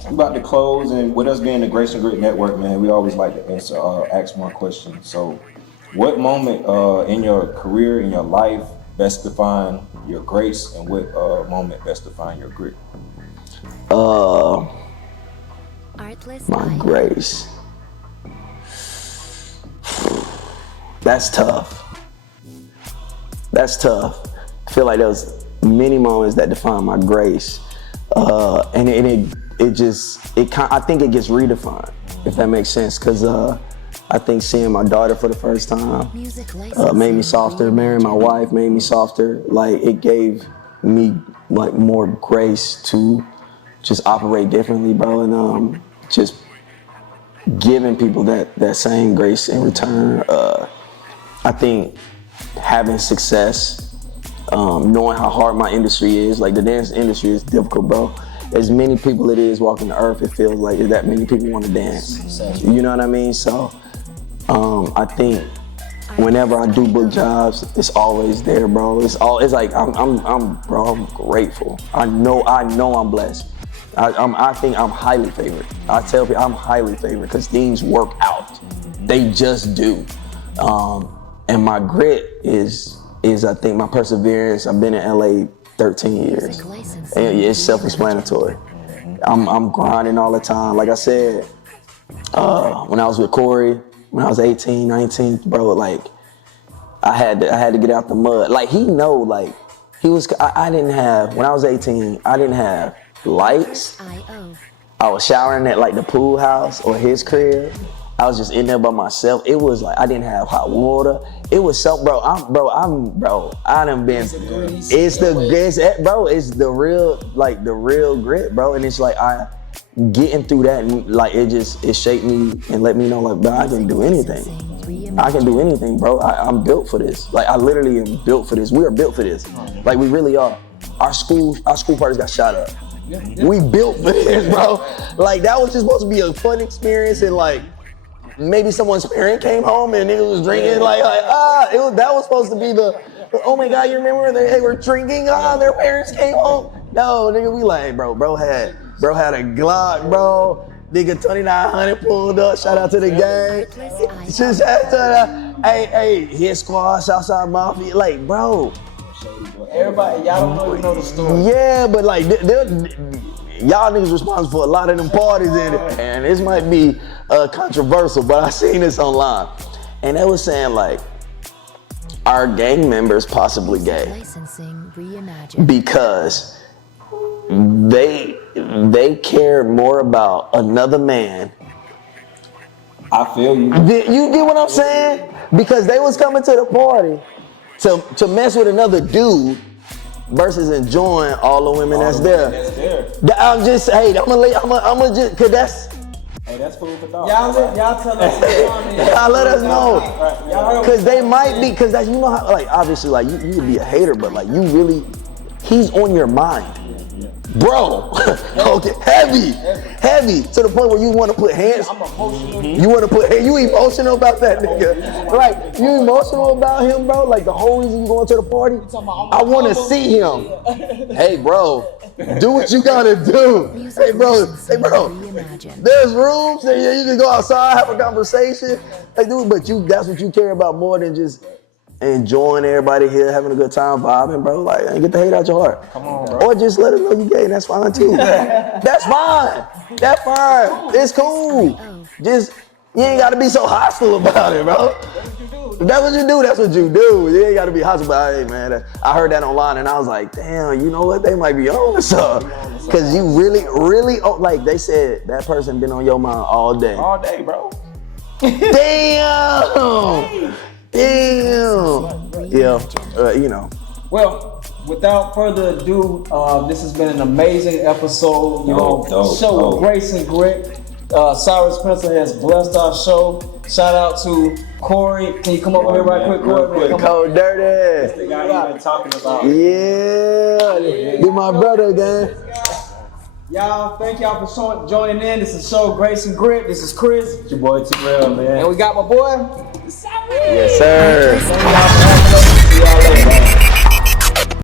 we about to close, and with us being the Grace and Grit Network, man, we always like to ask one question. So, what moment in your career, in your life, best define your grace, and what moment best define your grit? My grace. That's tough. I feel like there was many moments that define my grace, and I think it gets redefined, if that makes sense, because I think seeing my daughter for the first time made me softer. Marrying my wife made me softer. Like, it gave me like more grace to just operate differently, bro, and just giving people that same grace in return. I think having success, knowing how hard my industry is, like the dance industry is difficult, bro. As many people it is walking the earth, it feels like that many people want to dance. You know what I mean? So I think whenever I do book jobs, it's always there, bro. It's like I'm grateful. I know I'm blessed. I think I'm highly favored. I tell people I'm highly favored because things work out. They just do. And my grit is I think my perseverance. I've been in LA 13 years. And it's self-explanatory. I'm grinding all the time. Like I said, when I was with Corey, when I was 18, 19, bro, like I had to get out the mud. Like he know, like I didn't have, when I was 18, I didn't have lights. I was showering at like the pool house or his crib. I was just in there by myself. It was like I didn't have hot water. It was so, I done been. It's the real grit, bro. And it's like getting through that, and like it shaped me and let me know, like, bro, I can do anything. I can do anything, bro. I'm built for this. Like, I literally am built for this. We are built for this. Like, we really are. Our school parties got shot up. We built for this, bro. Like, that was just supposed to be a fun experience, and like, maybe someone's parent came home and niggas was drinking, that was supposed to be the, oh my God, you remember they were drinking, their parents came home. No, nigga, we like, bro had a Glock, bro. Nigga 2900 pulled up, shout out to the gang. Just hey, hit squad, outside mafia, like, bro. Everybody, y'all don't even know the story. Yeah, but like, y'all niggas responsible for a lot of them parties in it. And this might be controversial, but I seen this online. And they was saying like, are gang members possibly gay? Licensing reimagined. Because they care more about another man. I feel you. You get what I'm saying? Because they was coming to the party to mess with another dude versus enjoying all the women that's there. I'm just, hey, I'm gonna just, cause that's. Hey, that's food for thought. Y'all tell us. Y'all let us know. Cause they might be, cause that's, you know how, like, obviously, like, you could be a hater, but like, you really, he's on your mind. Bro, okay, heavy, to the point where you want to put hands. I'm emotional. You want to put, hey, you emotional about that nigga? Like, you emotional about him, bro? Like, the whole reason you going to the party? I want to see him. Hey, bro, do what you gotta do. Hey, bro, there's rooms that you can go outside, have a conversation. Like, dude, but that's what you care about more than just enjoying everybody here, having a good time, vibing, bro. Like, get the hate out your heart. Come on, bro. Or just let us know you gay, and that's fine too. That's fine. That's fine. It's cool. Just, you ain't gotta be so hostile about it, bro. That's what you do. That's what you do. You ain't gotta be hostile about it. Hey, man, I heard that online, and I was like, damn, you know what? They might be on to something. Cause you really, like they said, that person been on your mind all day. All day, bro. Damn. Yeah, you know. Well, without further ado, this has been an amazing episode. Show with grace and grit. Cyrus Spencer has blessed our show. Shout out to Corey. Can you come over here right quick, Corey? Cold Dirty. That's the guy you've been talking about. Yeah, you my brother, gang. Y'all, thank y'all for joining in. This is Show Grace and Grit. This is Chris. It's your boy Terrell, man. And we got my boy. Yes, sir. Thank y'all for having us. See y'all later.